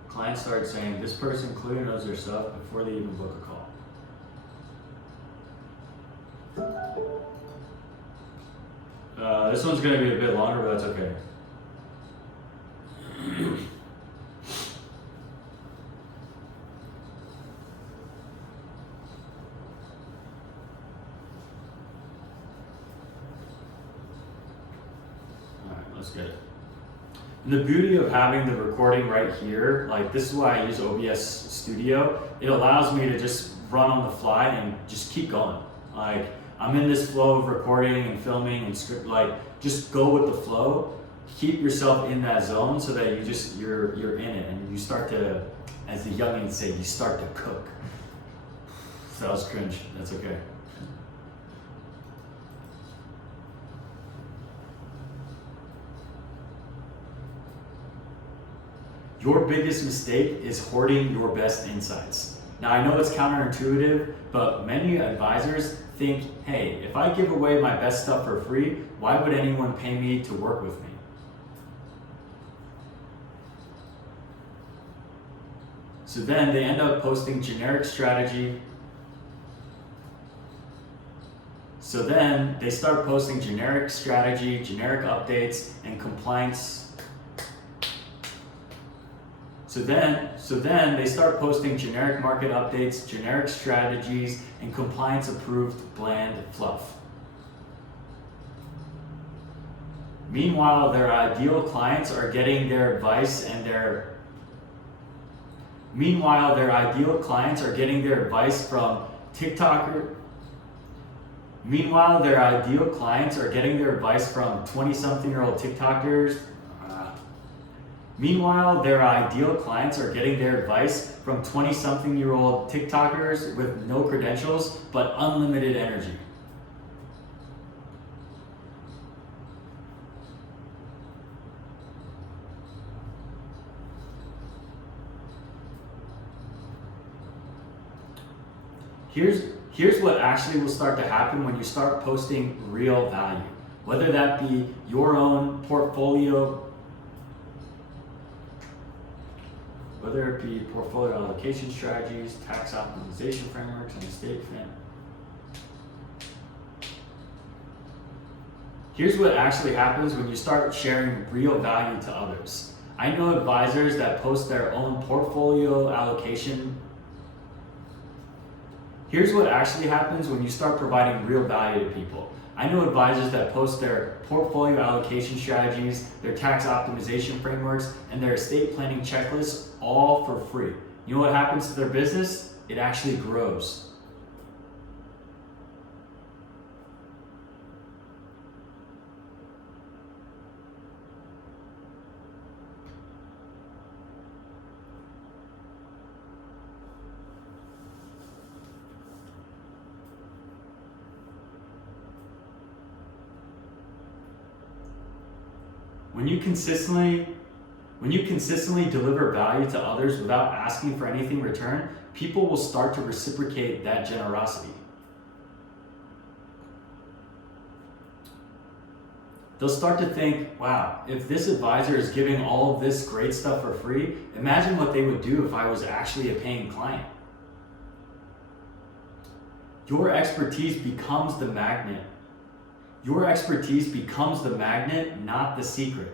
Clients start saying, this person clearly knows their stuff before they even book a call. This one's going to be a bit longer, but that's okay. Alright, let's get it. And the beauty of having the recording right here, like this is why I use OBS Studio, it allows me to just run on the fly and just keep going. Like, I'm in this flow of recording and filming and script, like just go with the flow. Keep yourself in that zone so that you're in it and you start to, as the youngins say, you start to cook. So that was cringe, that's okay. Your biggest mistake is hoarding your best insights. Now I know it's counterintuitive, but many advisors think, hey, if I give away my best stuff for free, why would anyone pay me to work with me? So then they end up posting generic strategy. So then they start posting generic strategy, generic updates, and compliance. So then they start posting generic market updates, generic strategies, and compliance approved bland fluff. Meanwhile, their ideal clients are getting their advice from TikToker. Meanwhile, their ideal clients are getting their advice from 20-something-year-old TikTokers. Meanwhile, their ideal clients are getting their advice from 20-something-year-old TikTokers with no credentials but unlimited energy. Here's what actually will start to happen when you start posting real value. Whether that be your own portfolio, whether it be portfolio allocation strategies, tax optimization frameworks, and estate plan. Here's what actually happens when you start sharing real value to others. I know advisors that post their own portfolio allocation. Here's what actually happens when you start providing real value to people. I know advisors that post their portfolio allocation strategies, their tax optimization frameworks, and their estate planning checklists all for free. You know what happens to their business? It actually grows. When you consistently deliver value to others without asking for anything in return, people will start to reciprocate that generosity. They'll start to think, wow, if this advisor is giving all of this great stuff for free, imagine what they would do if I was actually a paying client. Your expertise becomes the magnet. Your expertise becomes the magnet, not the secret.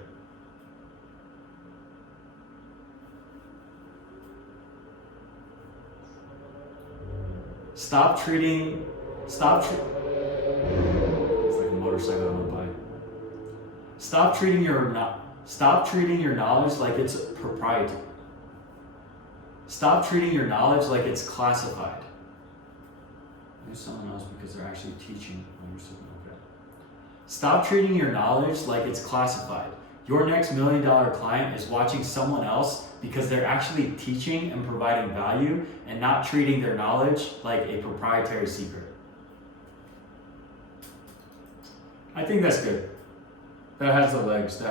Stop treating, it's like a motorcycle on a bike. Stop treating your knowledge like it's proprietary. Stop treating your knowledge like it's classified. Maybe someone else because they're actually teaching when you're sitting like that. Stop treating your knowledge like it's classified. Your next $1 million client is watching someone else because they're actually teaching and providing value and not treating their knowledge like a proprietary secret. I think that's good. That has the legs.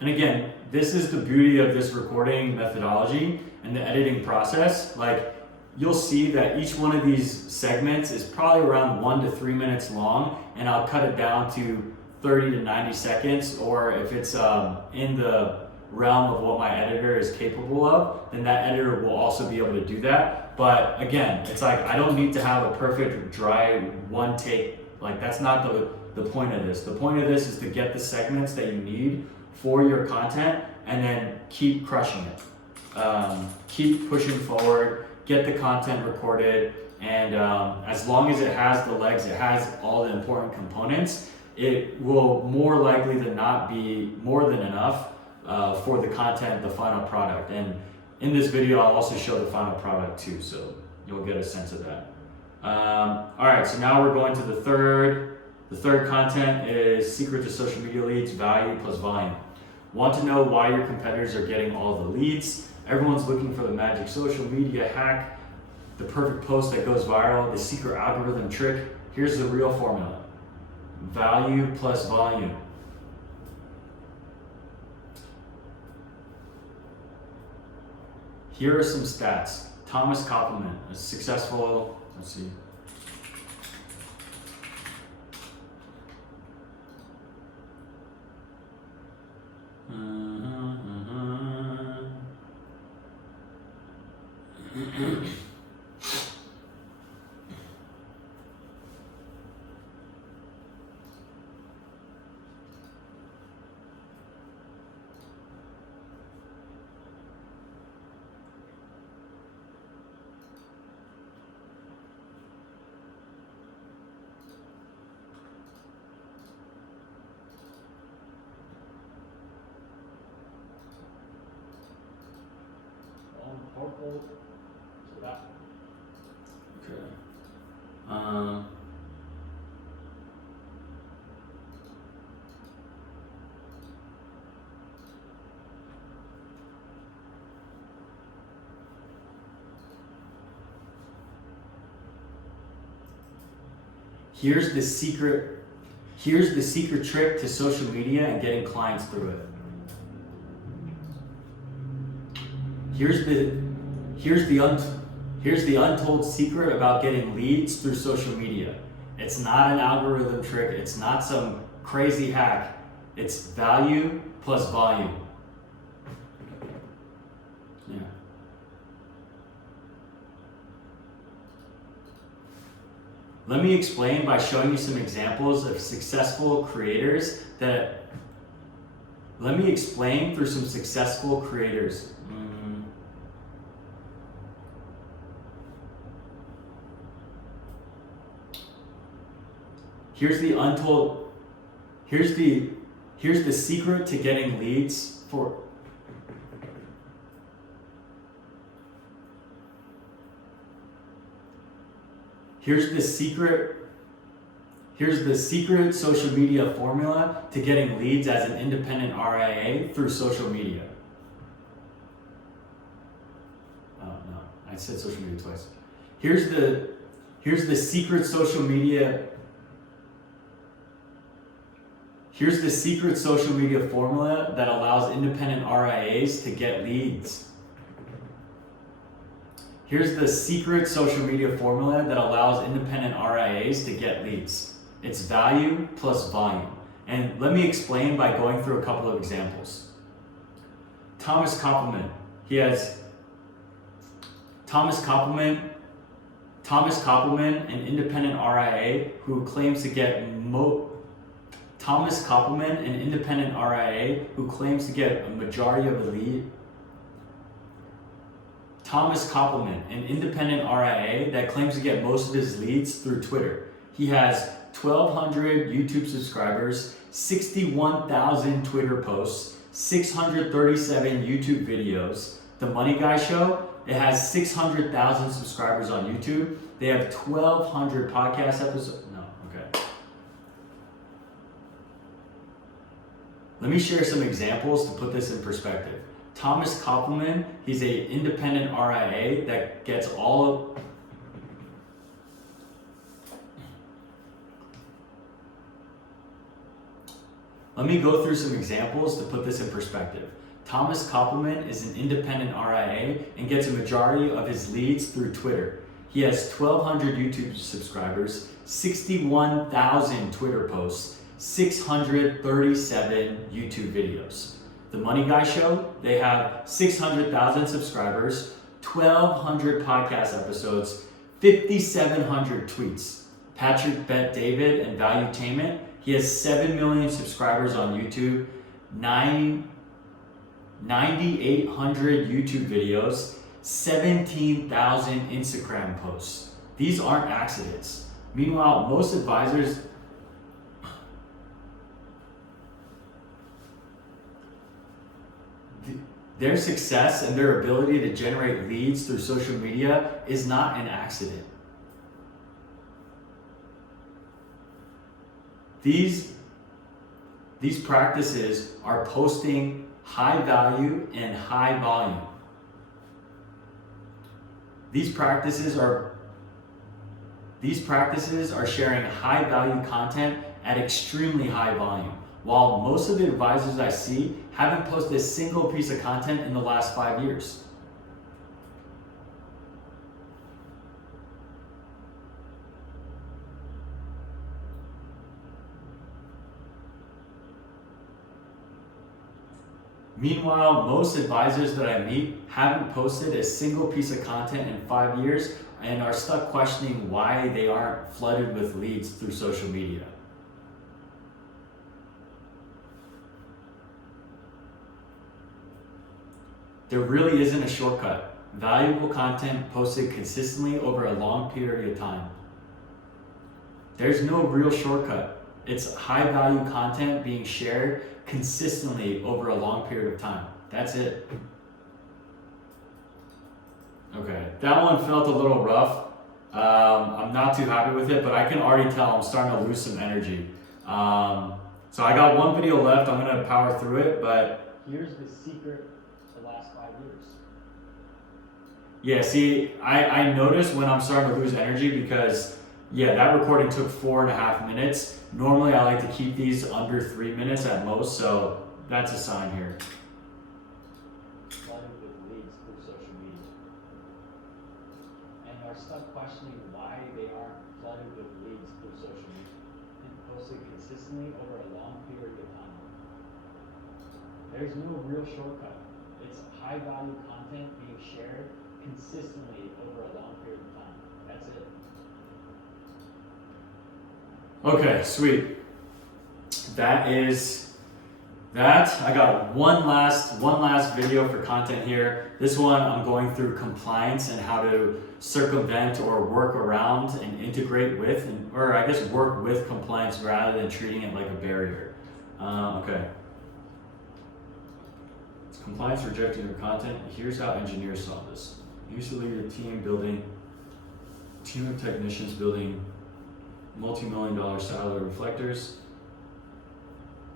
And again, this is the beauty of this recording methodology and the editing process. Like, you'll see that each one of these segments is probably around 1 to 3 minutes long, and I'll cut it down to 30 to 90 seconds, or if it's in the realm of what my editor is capable of, then that editor will also be able to do that. But again, it's like, I don't need to have a perfect dry one take. Like, that's not the point of this. The point of this is to get the segments that you need for your content and then keep crushing it. Keep pushing forward, get the content recorded, and as long as it has the legs, it has all the important components, it will more likely than not be more than enough for the content, the final product. And in this video, I'll also show the final product too, so you'll get a sense of that. All right, so now we're going to the third. The third content is secret to social media leads, value plus volume. Want to know why your competitors are getting all the leads? Everyone's looking for the magic social media hack, the perfect post that goes viral, the secret algorithm trick. Here's the real formula: value plus volume. Here are some stats. Thomas Koppelman, a successful, let's see. Purple to that. Okay. Here's the secret trick to social media and getting clients through it. Here's the untold secret about getting leads through social media. It's not an algorithm trick. It's not some crazy hack. It's value plus volume. Yeah. Let me explain by showing you some examples of successful creators Let me explain through some successful creators. Here's the secret to getting leads for. Here's the secret social media formula to getting leads as an independent RIA through social media. Oh no, I said social media twice. Here's the secret social media. Here's the secret social media formula that allows independent RIAs to get leads. Here's the secret social media formula that allows independent RIAs to get leads. It's value plus volume. And let me explain by going through a couple of examples. Thomas Koppelman, an independent RIA who claims to get a majority of the lead. Thomas Koppelman, an independent RIA that claims to get most of his leads through Twitter. He has 1,200 YouTube subscribers, 61,000 Twitter posts, 637 YouTube videos. The Money Guy Show, it has 600,000 subscribers on YouTube. They have 1,200 podcast episodes. No, Let me share some examples to put this in perspective. Thomas Koppelman, he's an independent RIA that gets all of Let me go through some examples to put this in perspective. Thomas Koppelman is an independent RIA and gets a majority of his leads through Twitter. He has 1,200 YouTube subscribers, 61,000 Twitter posts, 637 YouTube videos. The Money Guy Show, they have 600,000 subscribers, 1,200 podcast episodes, 5,700 tweets. Patrick Bet David and Valuetainment, he has 7 million subscribers on YouTube, 9,800 YouTube videos, 17,000 Instagram posts. These aren't accidents. Meanwhile, most advisors their success and their ability to generate leads through social media is not an accident. These practices are posting high value and high volume. These practices are sharing high value content at extremely high volume. While most of the advisors I see haven't posted a single piece of content in the last 5 years. Meanwhile, most advisors that I meet haven't posted a single piece of content in 5 years and are stuck questioning why they aren't flooded with leads through social media. There really isn't a shortcut. Valuable content posted consistently over a long period of time. There's no real shortcut. It's high value content being shared consistently over a long period of time. That's it. Okay, that one felt a little rough. I'm not too happy with it, but I can already tell I'm starting to lose some energy. So I got one video left. I'm gonna power through it, but here's the secret to the last 5 years. Yeah, see, I noticed when I'm starting to lose energy because, yeah, that recording took 4.5 minutes. Normally I like to keep these under 3 minutes at most, so that's a sign here. Flooded with leads through social media. And are stuck questioning why they aren't flooded with leads through social media and posted consistently over a long period of time. There's no real shortcut. It's high value content being shared consistently over a long period of time. That's it. Okay, sweet. That is that. I got one last video for content here. This one I'm going through compliance and how to circumvent or work around and integrate with, or I guess work with compliance rather than treating it like a barrier. Okay. Compliance rejecting your content. Here's how engineers solve this. You used to lead a team of technicians building multi-million-dollar satellite reflectors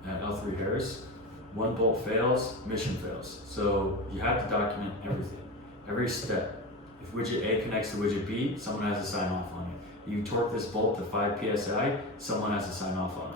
at L3 Harris. One bolt fails, mission fails. So you have to document everything, every step. If widget A connects to widget B, someone has to sign off on it. You torque this bolt to 5 psi, someone has to sign off on it.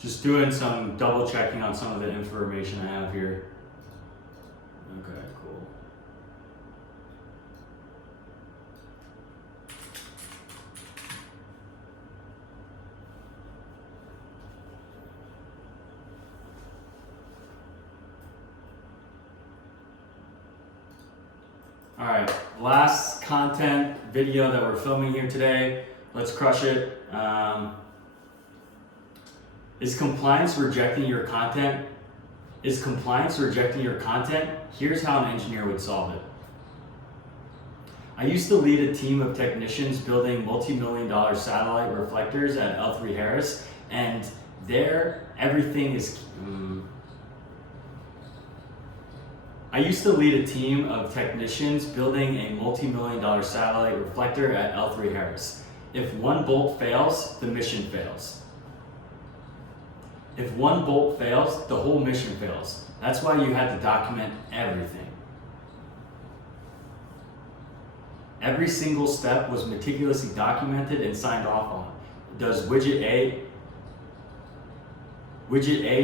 Just doing some double checking on some of the information I have here. Okay, cool. All right, last content video that we're filming here today. Let's crush it. Is compliance rejecting your content? Is compliance rejecting your content? Here's how an engineer would solve it. I used to lead a team of technicians building multi-million-dollar satellite reflectors at L3Harris, and there everything is. I used to lead a team of technicians building a multi-million-dollar satellite reflector at L3Harris. If one bolt fails, the mission fails. If one bolt fails, the whole mission fails. That's why you had to document everything. Every single step was meticulously documented and signed off on. Does widget A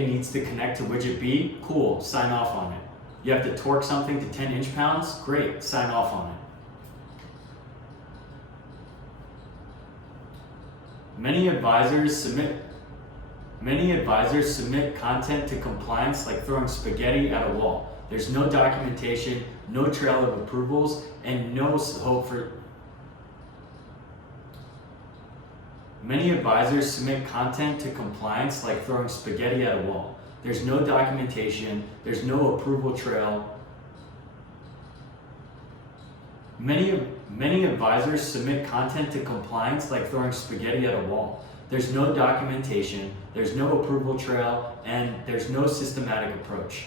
needs to connect to widget B? Cool, sign off on it. You have to torque something to 10 inch-pounds? Great, sign off on it. Many advisors submit content to compliance like throwing spaghetti at a wall. There's no documentation, no trail of approvals, and no hope for. Many advisors submit content to compliance like throwing spaghetti at a wall. There's no documentation, there's no approval trail. Many advisors submit content to compliance like throwing spaghetti at a wall. There's no documentation, there's no approval trail, and there's no systematic approach.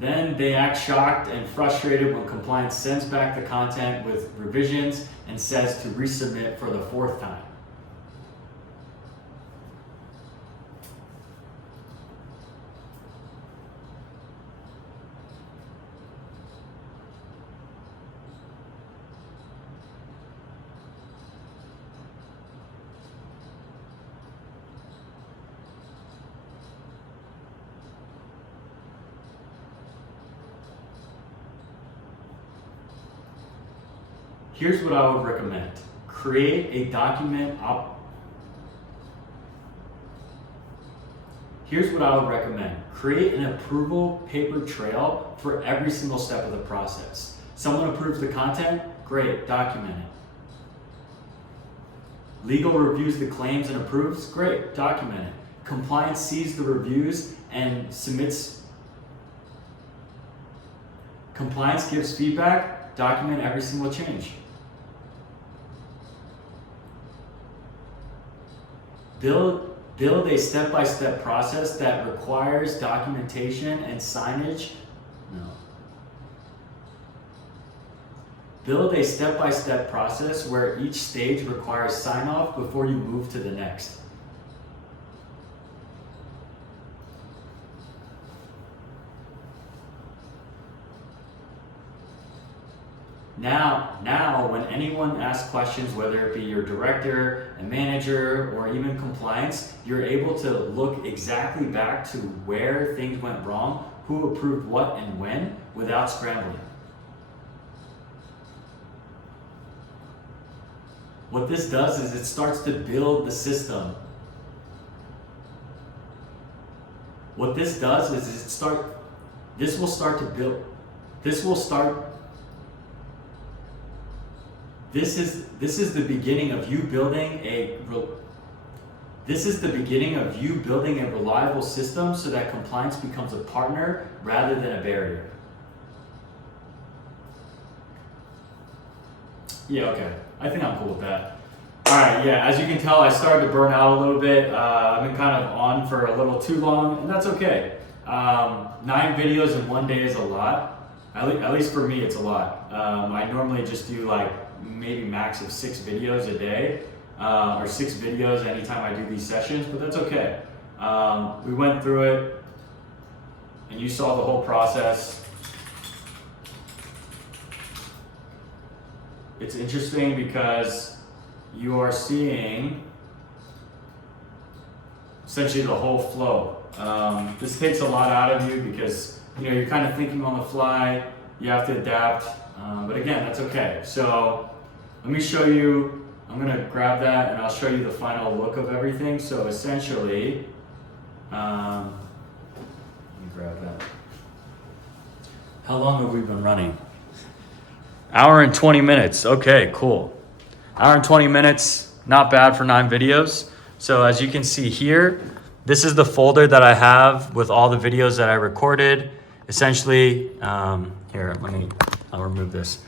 Then they act shocked and frustrated when compliance sends back the content with revisions and says to resubmit for the 4th time. Here's what I would recommend. Create a document Here's what I would recommend. Create an approval paper trail for every single step of the process. Someone approves the content, great, document it. Legal reviews the claims and approves, great, document it. Compliance sees the reviews and submits. Compliance gives feedback, document every single change. Build a step-by-step process that requires documentation and signage. Build a step-by-step process where each stage requires sign-off before you move to the next. Now, when anyone asks questions, whether it be your director, a manager, or even compliance, you're able to look exactly back to where things went wrong, who approved what and when, without scrambling. What this does is it starts to build the system. What this does is this will start to build. This is the beginning of you building a reliable system so that compliance becomes a partner rather than a barrier. Yeah, okay. I think I'm cool with that. All right, yeah, as you can tell, I started to burn out a little bit. I've been kind of on for a little too long, and that's okay. 9 videos in one day is a lot. At least for me, it's a lot. I normally just do like maybe max of 6 videos a day, or 6 videos anytime I do these sessions, but that's okay. We went through it, and you saw the whole process. It's interesting because you are seeing essentially the whole flow. This takes a lot out of you because you're kind of thinking on the fly, you have to adapt, but again, that's okay. So let me show you, I'm gonna grab that and I'll show you the final look of everything. So essentially, let me grab that. How long have we been running? Hour and 20 minutes. Okay, cool. Hour and 20 minutes, not bad for 9 videos. So as you can see here, this is the folder that I have with all the videos that I recorded. Essentially, here, I'll remove this.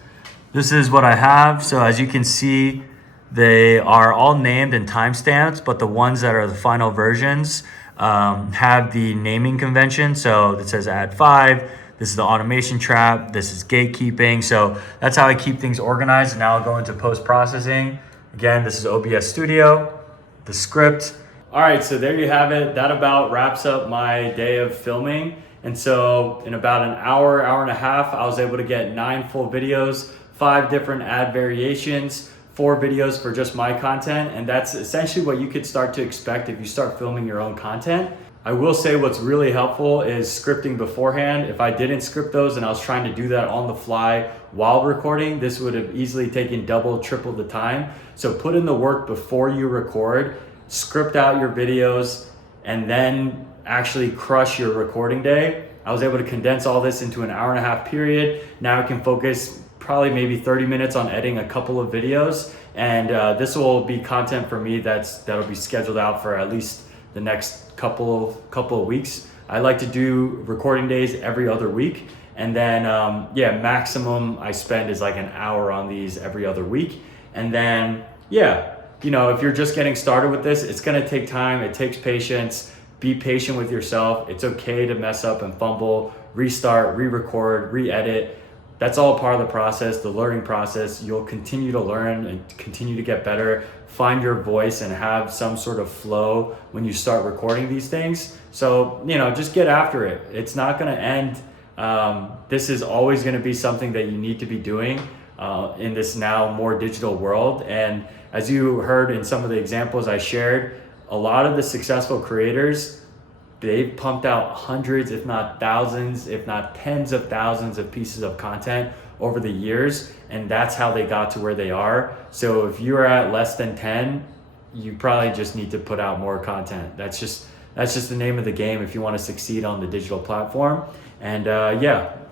This is what I have. So as you can see, they are all named and timestamps, but the ones that are the final versions have the naming convention. So it says add 5. This is the automation trap. This is gatekeeping. So that's how I keep things organized. And now I'll go into post-processing. Again, this is OBS Studio, the script. All right, so there you have it. That about wraps up my day of filming. And so in about an hour, hour and a half, I was able to get 9 full videos, 5 different ad variations, 4 videos for just my content. And that's essentially what you could start to expect if you start filming your own content. I will say what's really helpful is scripting beforehand. If I didn't script those and I was trying to do that on the fly while recording, this would have easily taken double, triple the time. So put in the work before you record, script out your videos, and then actually crush your recording day. I was able to condense all this into an hour and a half period. Now I can focus probably maybe 30 minutes on editing a couple of videos. And this will be content for me that'll be scheduled out for at least the next couple of weeks. I like to do recording days every other week. And then, maximum I spend is like an hour on these every other week. And then, if you're just getting started with this, it's gonna take time, it takes patience. Be patient with yourself. It's okay to mess up and fumble, restart, re-record, re-edit. That's all part of the process, the learning process. You'll continue to learn and continue to get better, find your voice and have some sort of flow when you start recording these things. So, just get after it. It's not gonna end. This is always gonna be something that you need to be doing in this now more digital world. And as you heard in some of the examples I shared, a lot of the successful creators, they've pumped out hundreds, if not thousands, if not tens of thousands of pieces of content over the years. And that's how they got to where they are. So if you're at less than 10, you probably just need to put out more content. That's just the name of the game if you want to succeed on the digital platform. And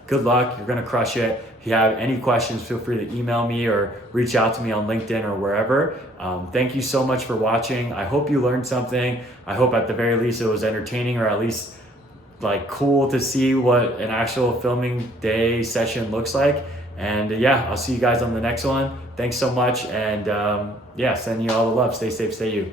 good luck. You're going to crush it. If you have any questions, feel free to email me or reach out to me on LinkedIn or wherever. Thank you so much for watching. I hope you learned something. I hope at the very least it was entertaining or at least like cool to see what an actual filming day session looks like. And I'll see you guys on the next one. Thanks so much. And sending you all the love. Stay safe, stay you.